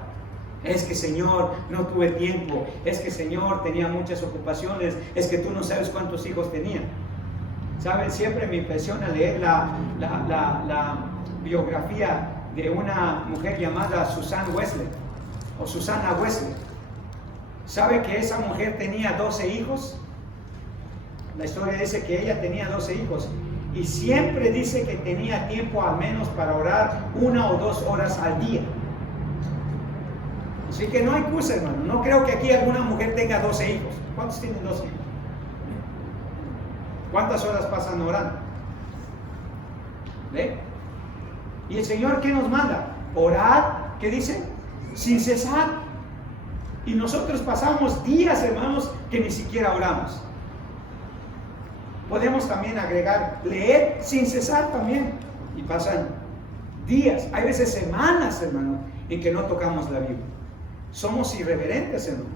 Es que, Señor, no tuve tiempo. Es que, Señor, tenía muchas ocupaciones. Es que tú no sabes cuántos hijos tenía. ¿Saben? Siempre me impresiona leer la biografía de una mujer llamada Susan Wesley, o Susana Wesley. ¿Sabe que esa mujer tenía 12 hijos? La historia dice que ella tenía 12 hijos. Y siempre dice que tenía tiempo al menos para orar 1 o 2 horas al día. Así que no hay excusa, hermano. No creo que aquí alguna mujer tenga 12 hijos. ¿Cuántos tienen 12 hijos? ¿Cuántas horas pasan orando? ¿Ve? ¿Y el Señor qué nos manda? Orar, ¿qué dice? Sin cesar. Y nosotros pasamos días, hermanos, que ni siquiera oramos. Podemos también agregar leer sin cesar también. Y pasan días, hay veces semanas, hermano, en que no tocamos la Biblia. Somos irreverentes, hermano.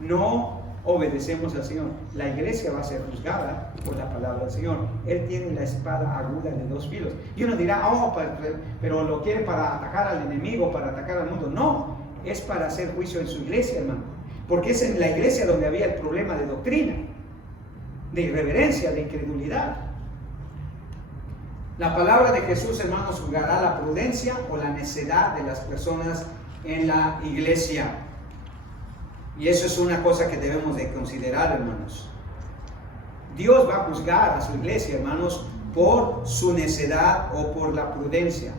No obedecemos al Señor. La iglesia va a ser juzgada por la palabra del Señor. Él tiene la espada aguda de 2 filos. Y uno dirá: oh, pero lo quiere para atacar al enemigo, para atacar al mundo. No, es para hacer juicio en su iglesia, hermano. Porque es en la iglesia donde había el problema de doctrina, de irreverencia, de incredulidad. La palabra de Jesús, hermanos, juzgará la prudencia o la necedad de las personas en la iglesia. Y eso es una cosa que debemos de considerar, hermanos. Dios va a juzgar a su iglesia, hermanos, por su necedad o por la prudencia.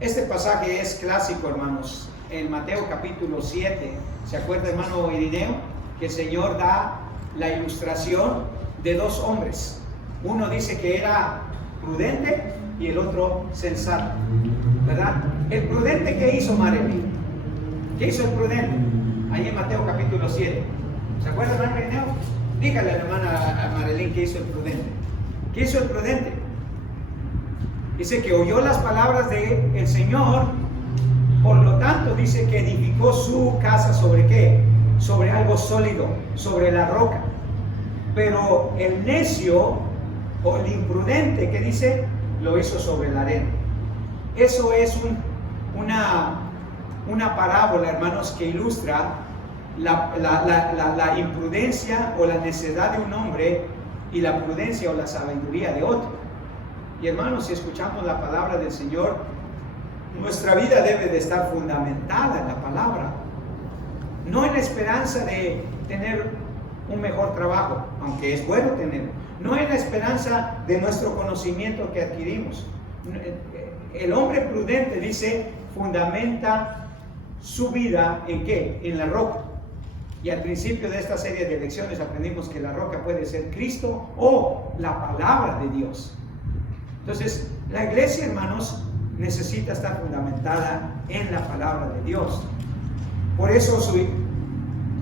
Este pasaje es clásico, hermanos. En Mateo capítulo 7, ¿se acuerda, hermano Irineo? Que el Señor da la ilustración de 2 hombres. Uno dice que era prudente y el otro sensato, ¿verdad? El prudente, ¿qué hizo, Marilyn? ¿Qué hizo el prudente? Ahí en Mateo capítulo 7. ¿Se acuerdan, hermano Irineo? Dígale a la hermana Marilyn qué hizo el prudente. ¿Qué hizo el prudente? Dice que oyó las palabras del Señor, por lo tanto dice que edificó su casa ¿sobre qué? Sobre algo sólido, sobre la roca. Pero el necio o el imprudente, ¿qué dice? Lo hizo sobre la arena. Eso es una parábola, hermanos, que ilustra la imprudencia o la necedad de un hombre y la prudencia o la sabiduría de otro. Y hermanos, si escuchamos la palabra del Señor, nuestra vida debe de estar fundamentada en la palabra, no en la esperanza de tener un mejor trabajo, aunque es bueno tenerlo, no en la esperanza de nuestro conocimiento que adquirimos. El hombre prudente, dice, fundamenta su vida ¿en qué? En la roca. Y al principio de esta serie de lecciones aprendimos que la roca puede ser Cristo o la palabra de Dios. Entonces, la iglesia, hermanos, necesita estar fundamentada en la palabra de Dios. Por eso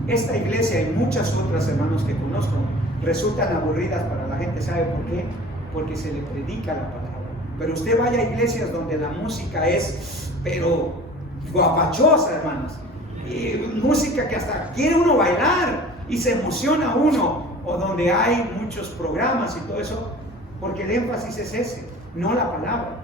esta iglesia y muchas otras, hermanos, que conozco, resultan aburridas para la gente. ¿Sabe por qué? Porque se le predica la palabra. Pero usted vaya a iglesias donde la música es, pero guapachosa, hermanos. Y música que hasta quiere uno bailar y se emociona uno. O donde hay muchos programas y todo eso, porque el énfasis es ese, no la palabra.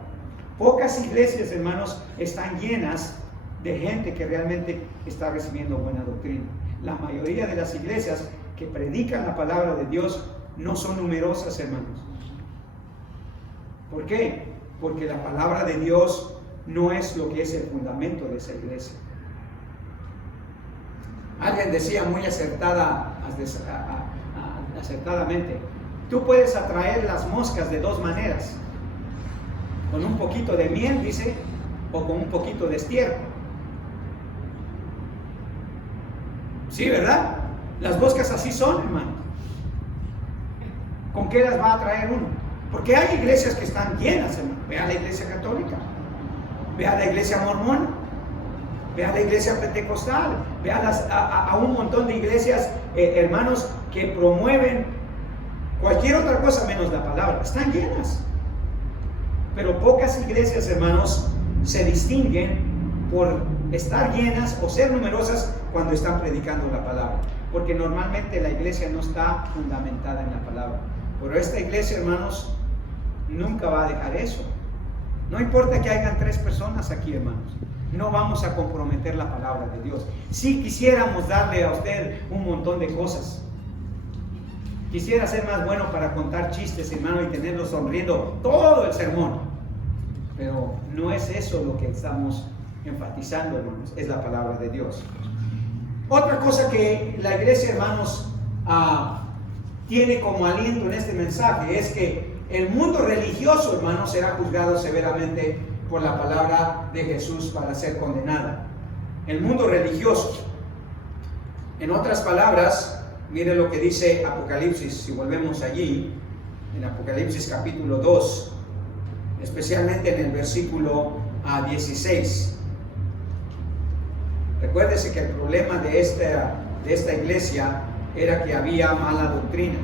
Pocas iglesias, hermanos, están llenas de gente que realmente está recibiendo buena doctrina. La mayoría de las iglesias que predican la palabra de Dios no son numerosas, hermanos. ¿Por qué? Porque la palabra de Dios no es lo que es el fundamento de esa iglesia. Alguien decía muy acertadamente, tú puedes atraer las moscas de dos maneras, con un poquito de miel, dice, o con un poquito de estiércol. Sí, ¿verdad? Las moscas así son, hermano. ¿Con qué las va a atraer uno? Porque hay iglesias que están llenas, hermano. Ve a la iglesia católica, ve a la iglesia mormona, ve a la iglesia pentecostal, ve a un montón de iglesias, hermanos, que promueven cualquier otra cosa menos la palabra. Están llenas. Pero pocas iglesias, hermanos, se distinguen por estar llenas o ser numerosas cuando están predicando la palabra. Porque normalmente la iglesia no está fundamentada en la palabra. Pero esta iglesia, hermanos, nunca va a dejar eso. No importa que hayan 3 personas aquí, hermanos. No vamos a comprometer la palabra de Dios. Si quisiéramos darle a usted un montón de cosas. Quisiera ser más bueno para contar chistes, hermano, y tenerlo sonriendo todo el sermón. Pero no es eso lo que estamos enfatizando, hermanos. Es la palabra de Dios. Otra cosa que la iglesia, hermanos, tiene como aliento en este mensaje es que el mundo religioso, hermanos, será juzgado severamente por la palabra de Jesús para ser condenada. El mundo religioso. En otras palabras, mire lo que dice Apocalipsis, si volvemos allí, en Apocalipsis capítulo 2, especialmente en el versículo 16. Recuérdese que el problema de esta iglesia era que había mala doctrina.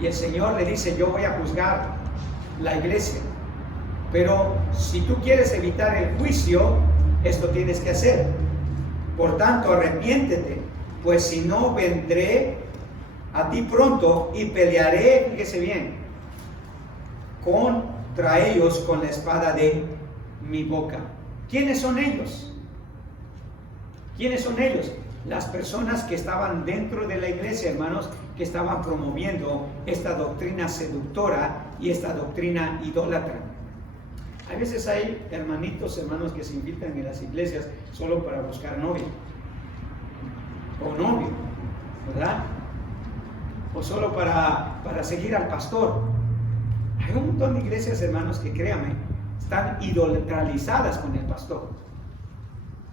Y el Señor le dice, yo voy a juzgar la iglesia. Pero si tú quieres evitar el juicio, esto tienes que hacer. Por tanto, arrepiéntete, pues si no, vendré a ti pronto y pelearé, fíjese bien, contra ellos con la espada de mi boca. ¿Quiénes son ellos? ¿Quiénes son ellos? Las personas que estaban dentro de la iglesia, hermanos, que estaban promoviendo esta doctrina seductora y esta doctrina idólatra. A veces hay hermanitos, hermanos, que se invitan en las iglesias solo para buscar novia o novio, ¿verdad? O solo para seguir al pastor. Hay un montón de iglesias, hermanos, que créanme, están idolatrizadas con el pastor.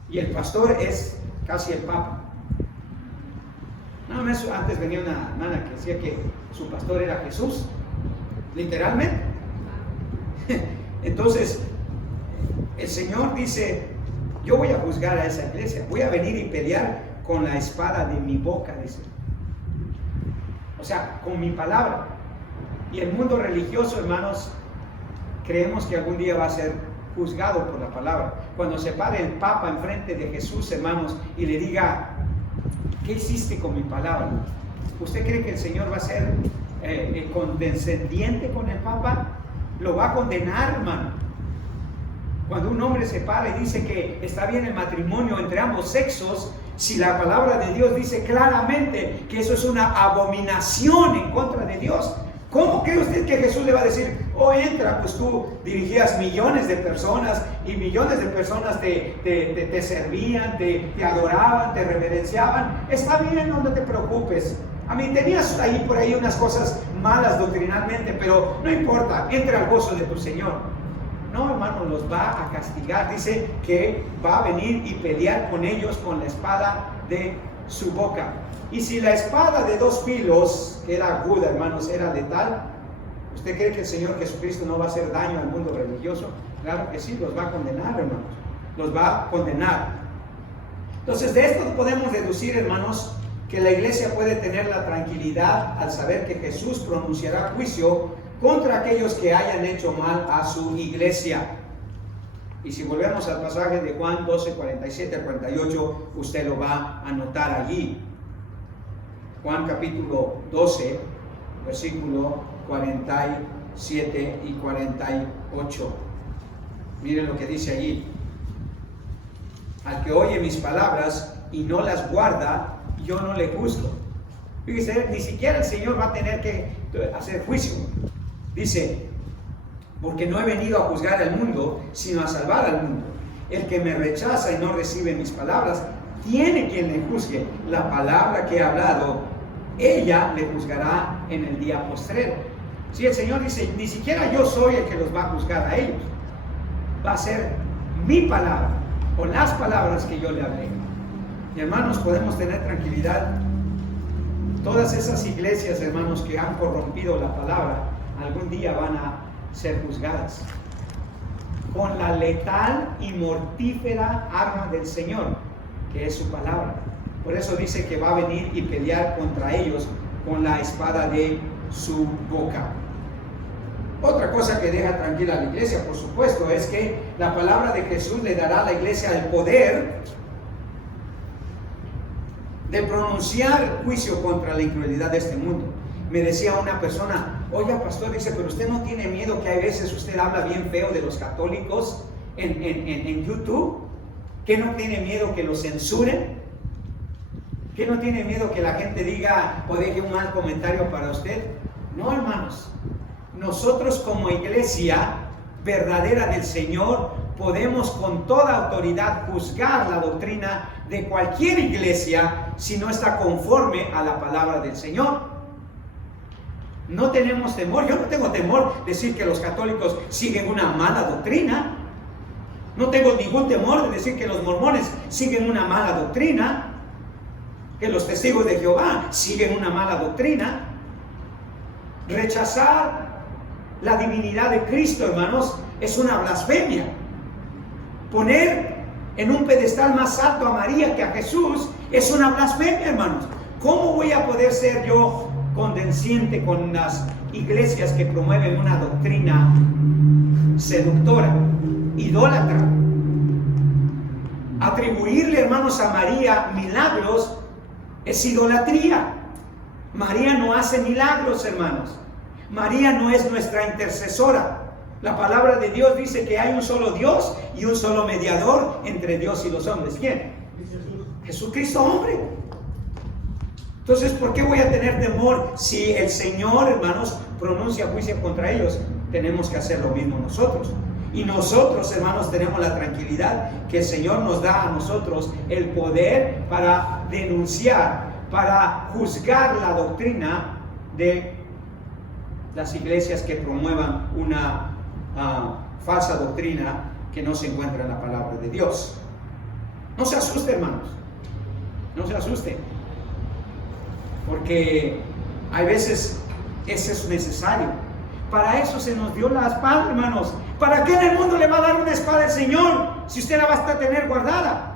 Y el pastor es casi el papa. Nada más, antes venía una hermana que decía que su pastor era Jesús, literalmente. Entonces, el Señor dice, yo voy a juzgar a esa iglesia, voy a venir y pelear con la espada de mi boca, dice. O sea, con mi palabra. Y el mundo religioso, hermanos, creemos que algún día va a ser juzgado por la palabra. Cuando se pare el Papa enfrente de Jesús, hermanos, y le diga, ¿qué hiciste con mi palabra? ¿Usted cree que el Señor va a ser condescendiente con el Papa? Lo va a condenar, hermano. Cuando un hombre se para y dice que está bien el matrimonio entre ambos sexos, si la palabra de Dios dice claramente que eso es una abominación en contra de Dios, ¿cómo cree usted que Jesús le va a decir, oh, entra, pues tú dirigías millones de personas y millones de personas te servían, te adoraban, te reverenciaban? Está bien, no te preocupes. A mí tenías ahí por ahí unas cosas malas doctrinalmente, pero no importa, entra al gozo de tu Señor. No, hermano, los va a castigar. Dice que va a venir y pelear con ellos con la espada de su boca. Y si la espada de 2 filos, que era aguda, hermanos, era letal, ¿usted cree que el Señor Jesucristo no va a hacer daño al mundo religioso? Claro que sí, los va a condenar, hermanos. Los va a condenar. Entonces, de esto podemos deducir, hermanos, que la iglesia puede tener la tranquilidad al saber que Jesús pronunciará juicio contra aquellos que hayan hecho mal a su iglesia. Y si volvemos al pasaje de Juan 12, 47 al 48, usted lo va a notar allí. Juan capítulo 12, versículo 47 y 48. Miren lo que dice allí. Al que oye mis palabras y no las guarda, yo no le juzgo. Fíjese, ni siquiera el Señor va a tener que hacer juicio. Dice, porque no he venido a juzgar al mundo, sino a salvar al mundo. El que me rechaza y no recibe mis palabras, tiene quien le juzgue. La palabra que he hablado, ella le juzgará en el día postrero. Si el Señor dice, ni siquiera yo soy el que los va a juzgar a ellos, va a ser mi palabra o las palabras que yo le hablé. Y hermanos, podemos tener tranquilidad. Todas esas iglesias, hermanos, que han corrompido la palabra, algún día van a ser juzgadas con la letal y mortífera arma del Señor, que es su palabra. Por eso dice que va a venir y pelear contra ellos con la espada de su boca. Otra cosa que deja tranquila a la iglesia, por supuesto, es que la palabra de Jesús le dará a la iglesia el poder de pronunciar juicio contra la incredulidad de este mundo. Me decía una persona, oiga pastor, dice, pero usted no tiene miedo que hay veces usted habla bien feo de los católicos en YouTube, que no tiene miedo que los censuren, que no tiene miedo que la gente diga o deje un mal comentario para usted. No, hermanos, nosotros como iglesia verdadera del Señor podemos con toda autoridad juzgar la doctrina de cualquier iglesia si no está conforme a la palabra del Señor. No tenemos temor. Yo no tengo temor de decir que los católicos siguen una mala doctrina. No tengo ningún temor de decir que los mormones siguen una mala doctrina, que los testigos de Jehová siguen una mala doctrina. Rechazar la divinidad de Cristo, hermanos, es una blasfemia. Poner en un pedestal más alto a María que a Jesús es una blasfemia, hermanos. ¿Cómo voy a poder ser yo condescendiente con las iglesias que promueven una doctrina seductora, idólatra? Atribuirle, hermanos, a María milagros es idolatría. María no hace milagros, hermanos. María no es nuestra intercesora. La palabra de Dios dice que hay un solo Dios y un solo mediador entre Dios y los hombres. ¿Quién? Jesucristo, hombre. Entonces, ¿por qué voy a tener temor si el Señor, hermanos, pronuncia juicio contra ellos? Tenemos que hacer lo mismo nosotros. Y nosotros, hermanos, tenemos la tranquilidad que el Señor nos da a nosotros el poder para denunciar, para juzgar la doctrina de las iglesias que promuevan una falsa doctrina que no se encuentra en la palabra de Dios. No se asuste, hermanos. No se asuste. Porque hay veces eso es necesario. Para eso se nos dio la espada, hermanos. ¿Para qué en el mundo le va a dar una espada al Señor si usted la va a tener guardada?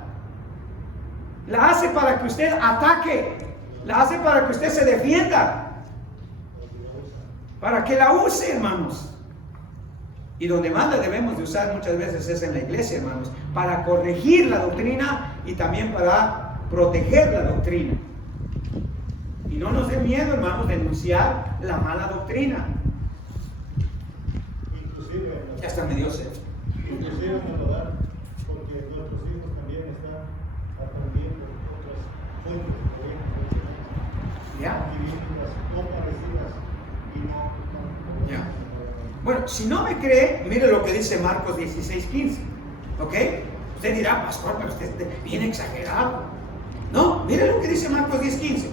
La hace para que usted ataque. La hace para que usted se defienda. Para que la use, hermanos. Y donde más la debemos de usar muchas veces es en la iglesia, hermanos. Para corregir la doctrina y también para proteger la doctrina. Y no nos dé miedo, hermanos, denunciar la mala doctrina. Inclusive, Ya está medio sed. inclusive en el hogar, porque nuestros hijos también están aprendiendo otras fuentes de creencias ¿Ya? bíblicas no parecidas y no. Ya. Bueno, si no me cree, mire lo que dice Marcos 16:15. ¿Ok? Usted dirá, pastor, pero usted es bien exagerado. No, mire lo que dice Marcos 10:15.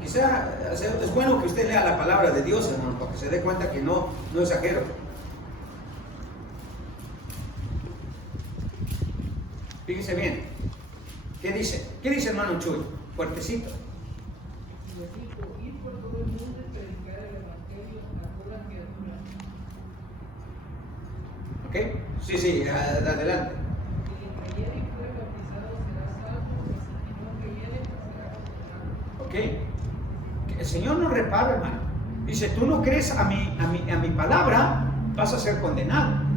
Quizá es bueno que usted lea la palabra de Dios, hermano, para que se dé cuenta que no exagero. Fíjese bien. ¿Qué dice? ¿Qué dice, hermano Chuy? Fuertecito. Y les dijo, ir por todo el mundo y predicar el evangelio a toda criatura. ¿Ok? Sí, adelante. Y el que creyere y fuere bautizado será salvo, y si no creyere será condenado. ¿Ok? El Señor no repara, hermano. Dice, tú no crees a mi palabra, vas a ser condenado.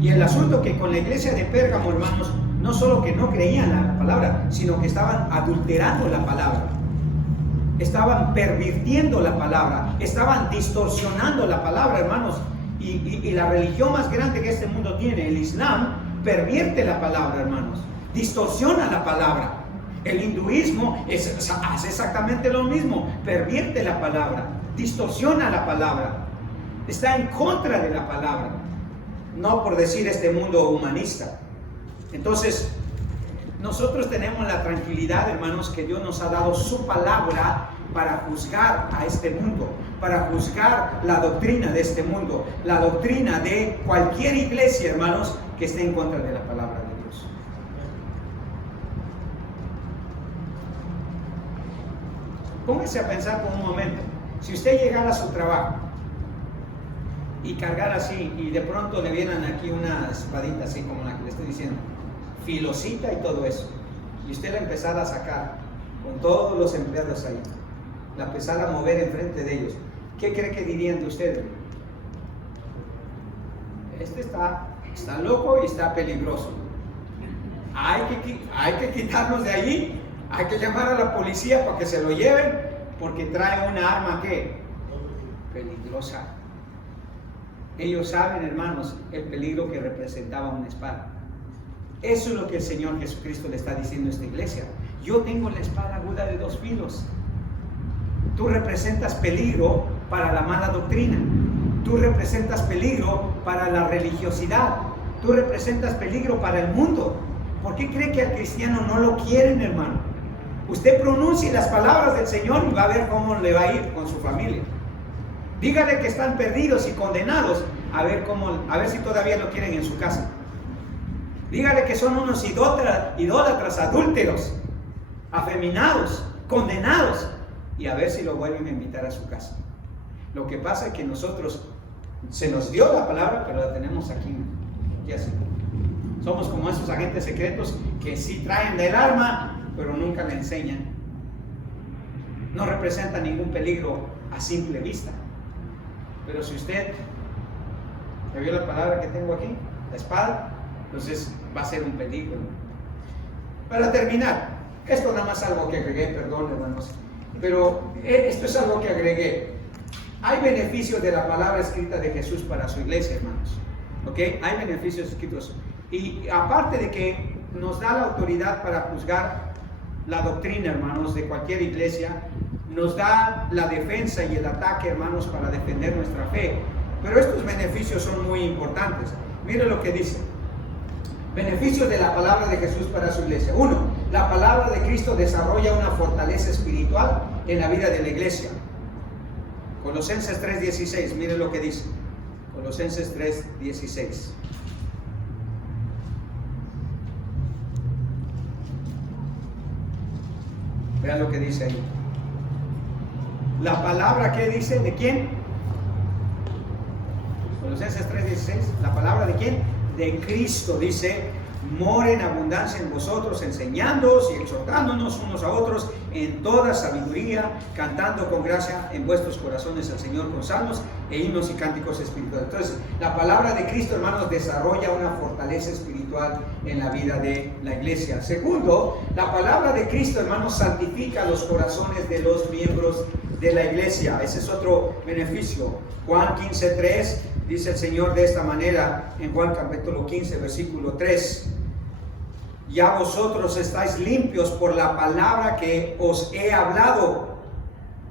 Y el asunto que con la iglesia de Pérgamo, hermanos, no solo que no creían la palabra, sino que estaban adulterando la palabra. Estaban pervirtiendo la palabra, estaban distorsionando la palabra, hermanos. Y la religión más grande que este mundo tiene, el Islam, pervierte la palabra, hermanos. Distorsiona la palabra. El hinduismo hace exactamente lo mismo, pervierte la palabra, distorsiona la palabra, está en contra de la palabra, no por decir este mundo humanista. Entonces, Nosotros tenemos la tranquilidad, hermanos, que Dios nos ha dado su palabra para juzgar a este mundo, para juzgar la doctrina de este mundo, la doctrina de cualquier iglesia, hermanos, que esté en contra de la palabra de Dios. Póngase a pensar por un momento. Si usted llegara a su trabajo y cargara así, y de pronto le vieran aquí una espadita así como la que le estoy diciendo, filosita y todo eso, y usted la empezara a sacar con todos los empleados ahí, la empezara a mover enfrente de ellos, ¿qué cree que dirían de ustedes? Este está loco y está peligroso. Hay que quitarnos de allí, hay que llamar a la policía para que se lo lleven, porque trae una arma que peligrosa. Ellos saben, hermanos, el peligro que representaba una espada. Eso es lo que el Señor Jesucristo le está diciendo a esta iglesia. Yo tengo la espada aguda de 2 filos. Tú representas peligro para la mala doctrina. Tú representas peligro para la religiosidad. Tú representas peligro para el mundo. ¿Por qué cree que al cristiano no lo quieren, hermano? Usted pronuncie las palabras del Señor y va a ver cómo le va a ir con su familia. Dígale que están perdidos y condenados, a ver si todavía lo quieren en su casa. Dígale que son unos idólatras, adúlteros, afeminados, condenados, y a ver si lo vuelven a invitar a su casa. Lo que pasa es que nosotros, se nos dio la palabra, pero la tenemos aquí. Ya sé. Somos como esos agentes secretos que sí traen del arma, pero nunca la enseñan. No representa ningún peligro a simple vista. Pero si usted ¿me vio la palabra que tengo aquí? La espada. Entonces va a ser un peligro. Para terminar, esto nada más algo que agregué, perdón hermanos, pero esto es algo que agregué. Hay beneficios de la palabra escrita de Jesús para su iglesia, hermanos. ¿Ok? Hay beneficios escritos. Y aparte de que nos da la autoridad para juzgar la doctrina, hermanos, de cualquier iglesia, nos da la defensa y el ataque, hermanos, para defender nuestra fe. Pero estos beneficios son muy importantes. Mire lo que dice. Beneficios de la palabra de Jesús para su iglesia. 1. La palabra de Cristo desarrolla una fortaleza espiritual en la vida de la iglesia. Colosenses 3:16, mire lo que dice. Colosenses 3:16. Vean lo que dice ahí. La palabra, ¿qué dice? ¿De quién? Colosenses 3:16. ¿La palabra de quién? De Cristo, dice, mora en abundancia en vosotros, enseñándoos y exhortándonos unos a otros en toda sabiduría, cantando con gracia en vuestros corazones al Señor con salmos e himnos y cánticos espirituales. Entonces, la palabra de Cristo, hermanos, desarrolla una fortaleza espiritual en la vida de la iglesia. Segundo, la palabra de Cristo, hermanos, santifica los corazones de los miembros de la iglesia. Ese es otro beneficio. Juan 15:3 dice el Señor de esta manera en Juan capítulo 15, versículo 3. Ya vosotros estáis limpios por la palabra que os he hablado.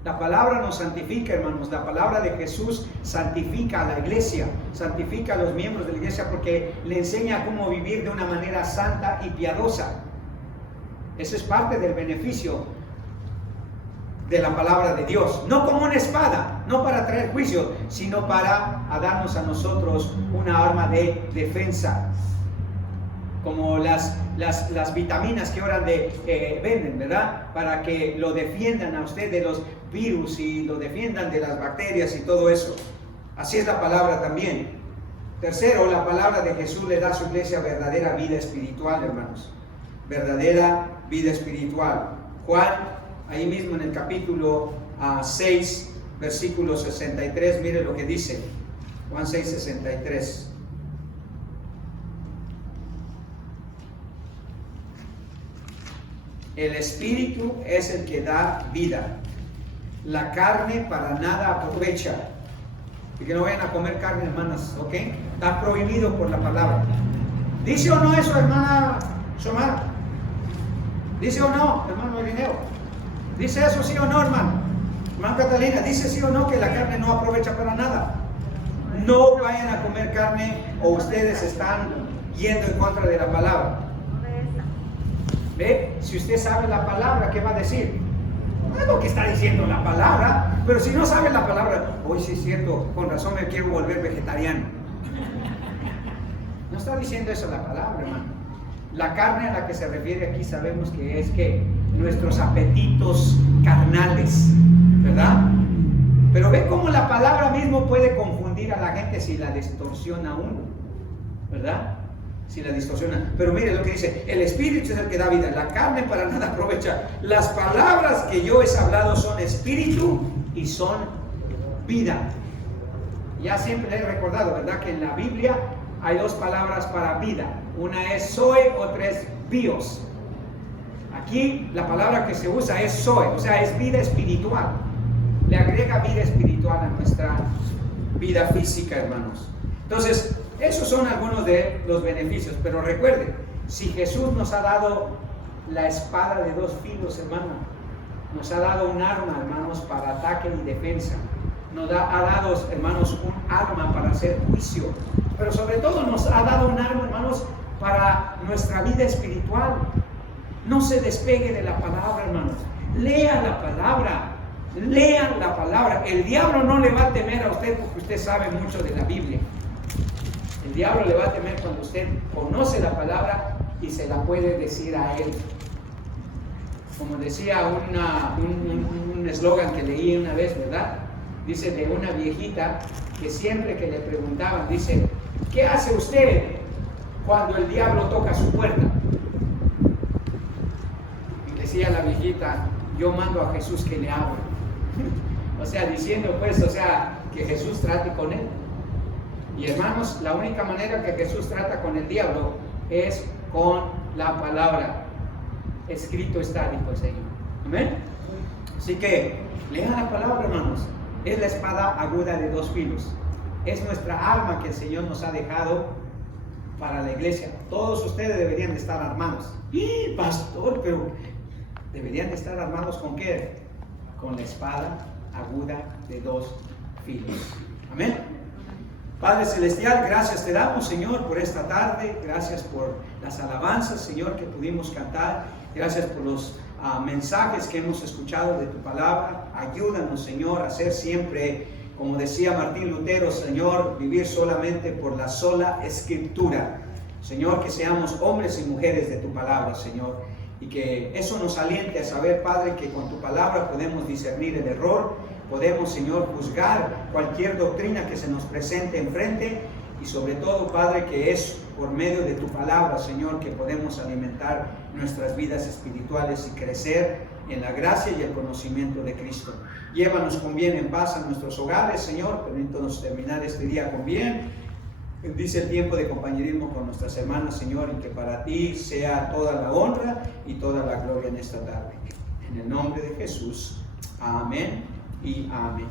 La palabra nos santifica, hermanos. La palabra de Jesús santifica a la iglesia, santifica a los miembros de la iglesia porque le enseña cómo vivir de una manera santa y piadosa. Ese es parte del beneficio de la palabra de Dios, no como una espada, no para traer juicio, sino para darnos a nosotros una arma de defensa, como las vitaminas que ahora venden, ¿verdad? Para que lo defiendan a usted de los virus y lo defiendan de las bacterias y todo eso. Así es la palabra también. Tercero, la palabra de Jesús le da a su iglesia verdadera vida espiritual, hermanos. Verdadera vida espiritual. Juan, ahí mismo en el capítulo 6, versículo 63, mire lo que dice. Juan 6, 63. El espíritu es el que da vida. La carne para nada aprovecha. Y que no vayan a comer carne, hermanas, ¿ok? Está prohibido por la palabra. ¿Dice o no eso, hermana Xiomara? ¿Dice o no, hermano Irineo? ¿Dice eso sí o no, hermano? Hermano Catalina, ¿dice sí o no que la carne no aprovecha para nada? No vayan a comer carne o ustedes están yendo en contra de la palabra. ¿Ve? Si usted sabe la palabra, ¿qué va a decir? No es lo que está diciendo la palabra, pero si no sabe la palabra, hoy sí es cierto, con razón me quiero volver vegetariano. No está diciendo eso la palabra, hermano. La carne a la que se refiere aquí sabemos que es que nuestros apetitos carnales, ¿verdad? Pero ve cómo la palabra mismo puede confundir a la gente si la distorsiona uno, ¿verdad? Si la distorsiona. Pero mire lo que dice: el espíritu es el que da vida, la carne para nada aprovecha. Las palabras que yo he hablado son espíritu y son vida. Ya siempre le he recordado, ¿verdad?, que en la Biblia hay dos palabras para vida. Una es zoe, otra es bios. Aquí la palabra que se usa es zoe, o sea, es vida espiritual. Le agrega vida espiritual a nuestra vida física, hermanos. Entonces, esos son algunos de los beneficios. Pero recuerden, si Jesús nos ha dado la espada de dos filos, hermano, nos ha dado un arma, hermanos, para ataque y defensa. Nos ha dado, hermanos, un arma para hacer juicio. Pero sobre todo nos ha dado un arma, hermanos, para nuestra vida espiritual. No se despegue de la palabra, hermanos. Lean la palabra. Lean la palabra. El diablo no le va a temer a usted porque usted sabe mucho de la Biblia. El diablo le va a temer cuando usted conoce la palabra y se la puede decir a él. Como decía un eslogan que leí una vez, ¿verdad? Dice de una viejita que siempre que le preguntaban, dice: ¿qué hace usted cuando el diablo toca su puerta? Y decía la viejita: yo mando a Jesús que le abra. O sea, diciendo pues, o sea, que Jesús trate con él. Y hermanos, la única manera que Jesús trata con el diablo es con la palabra. Escrito está, dijo el Señor. Amén. Así que lean la palabra, hermanos. Es la espada aguda de dos filos. Es nuestra arma que el Señor nos ha dejado para la iglesia. Todos ustedes deberían de estar armados. ¡Y, pastor! Pero deberían de estar armados ¿con qué? Con la espada aguda de dos filos. Amén. Padre Celestial, gracias te damos, Señor, por esta tarde. Gracias por las alabanzas, Señor, que pudimos cantar. Gracias por los mensajes que hemos escuchado de tu palabra. Ayúdanos, Señor, a ser siempre, como decía Martín Lutero, Señor, vivir solamente por la sola escritura. Señor, que seamos hombres y mujeres de tu palabra, Señor. Y que eso nos aliente a saber, Padre, que con tu palabra podemos discernir el error. Podemos, Señor, juzgar cualquier doctrina que se nos presente enfrente. Y sobre todo, Padre, que es por medio de tu palabra, Señor, que podemos alimentar nuestras vidas espirituales y crecer en la gracia y el conocimiento de Cristo. Llévanos con bien en paz a nuestros hogares, Señor. Permítanos terminar este día con bien. Bendice el tiempo de compañerismo con nuestras hermanas, Señor, y que para ti sea toda la honra y toda la gloria en esta tarde. En el nombre de Jesús. Amén y amén.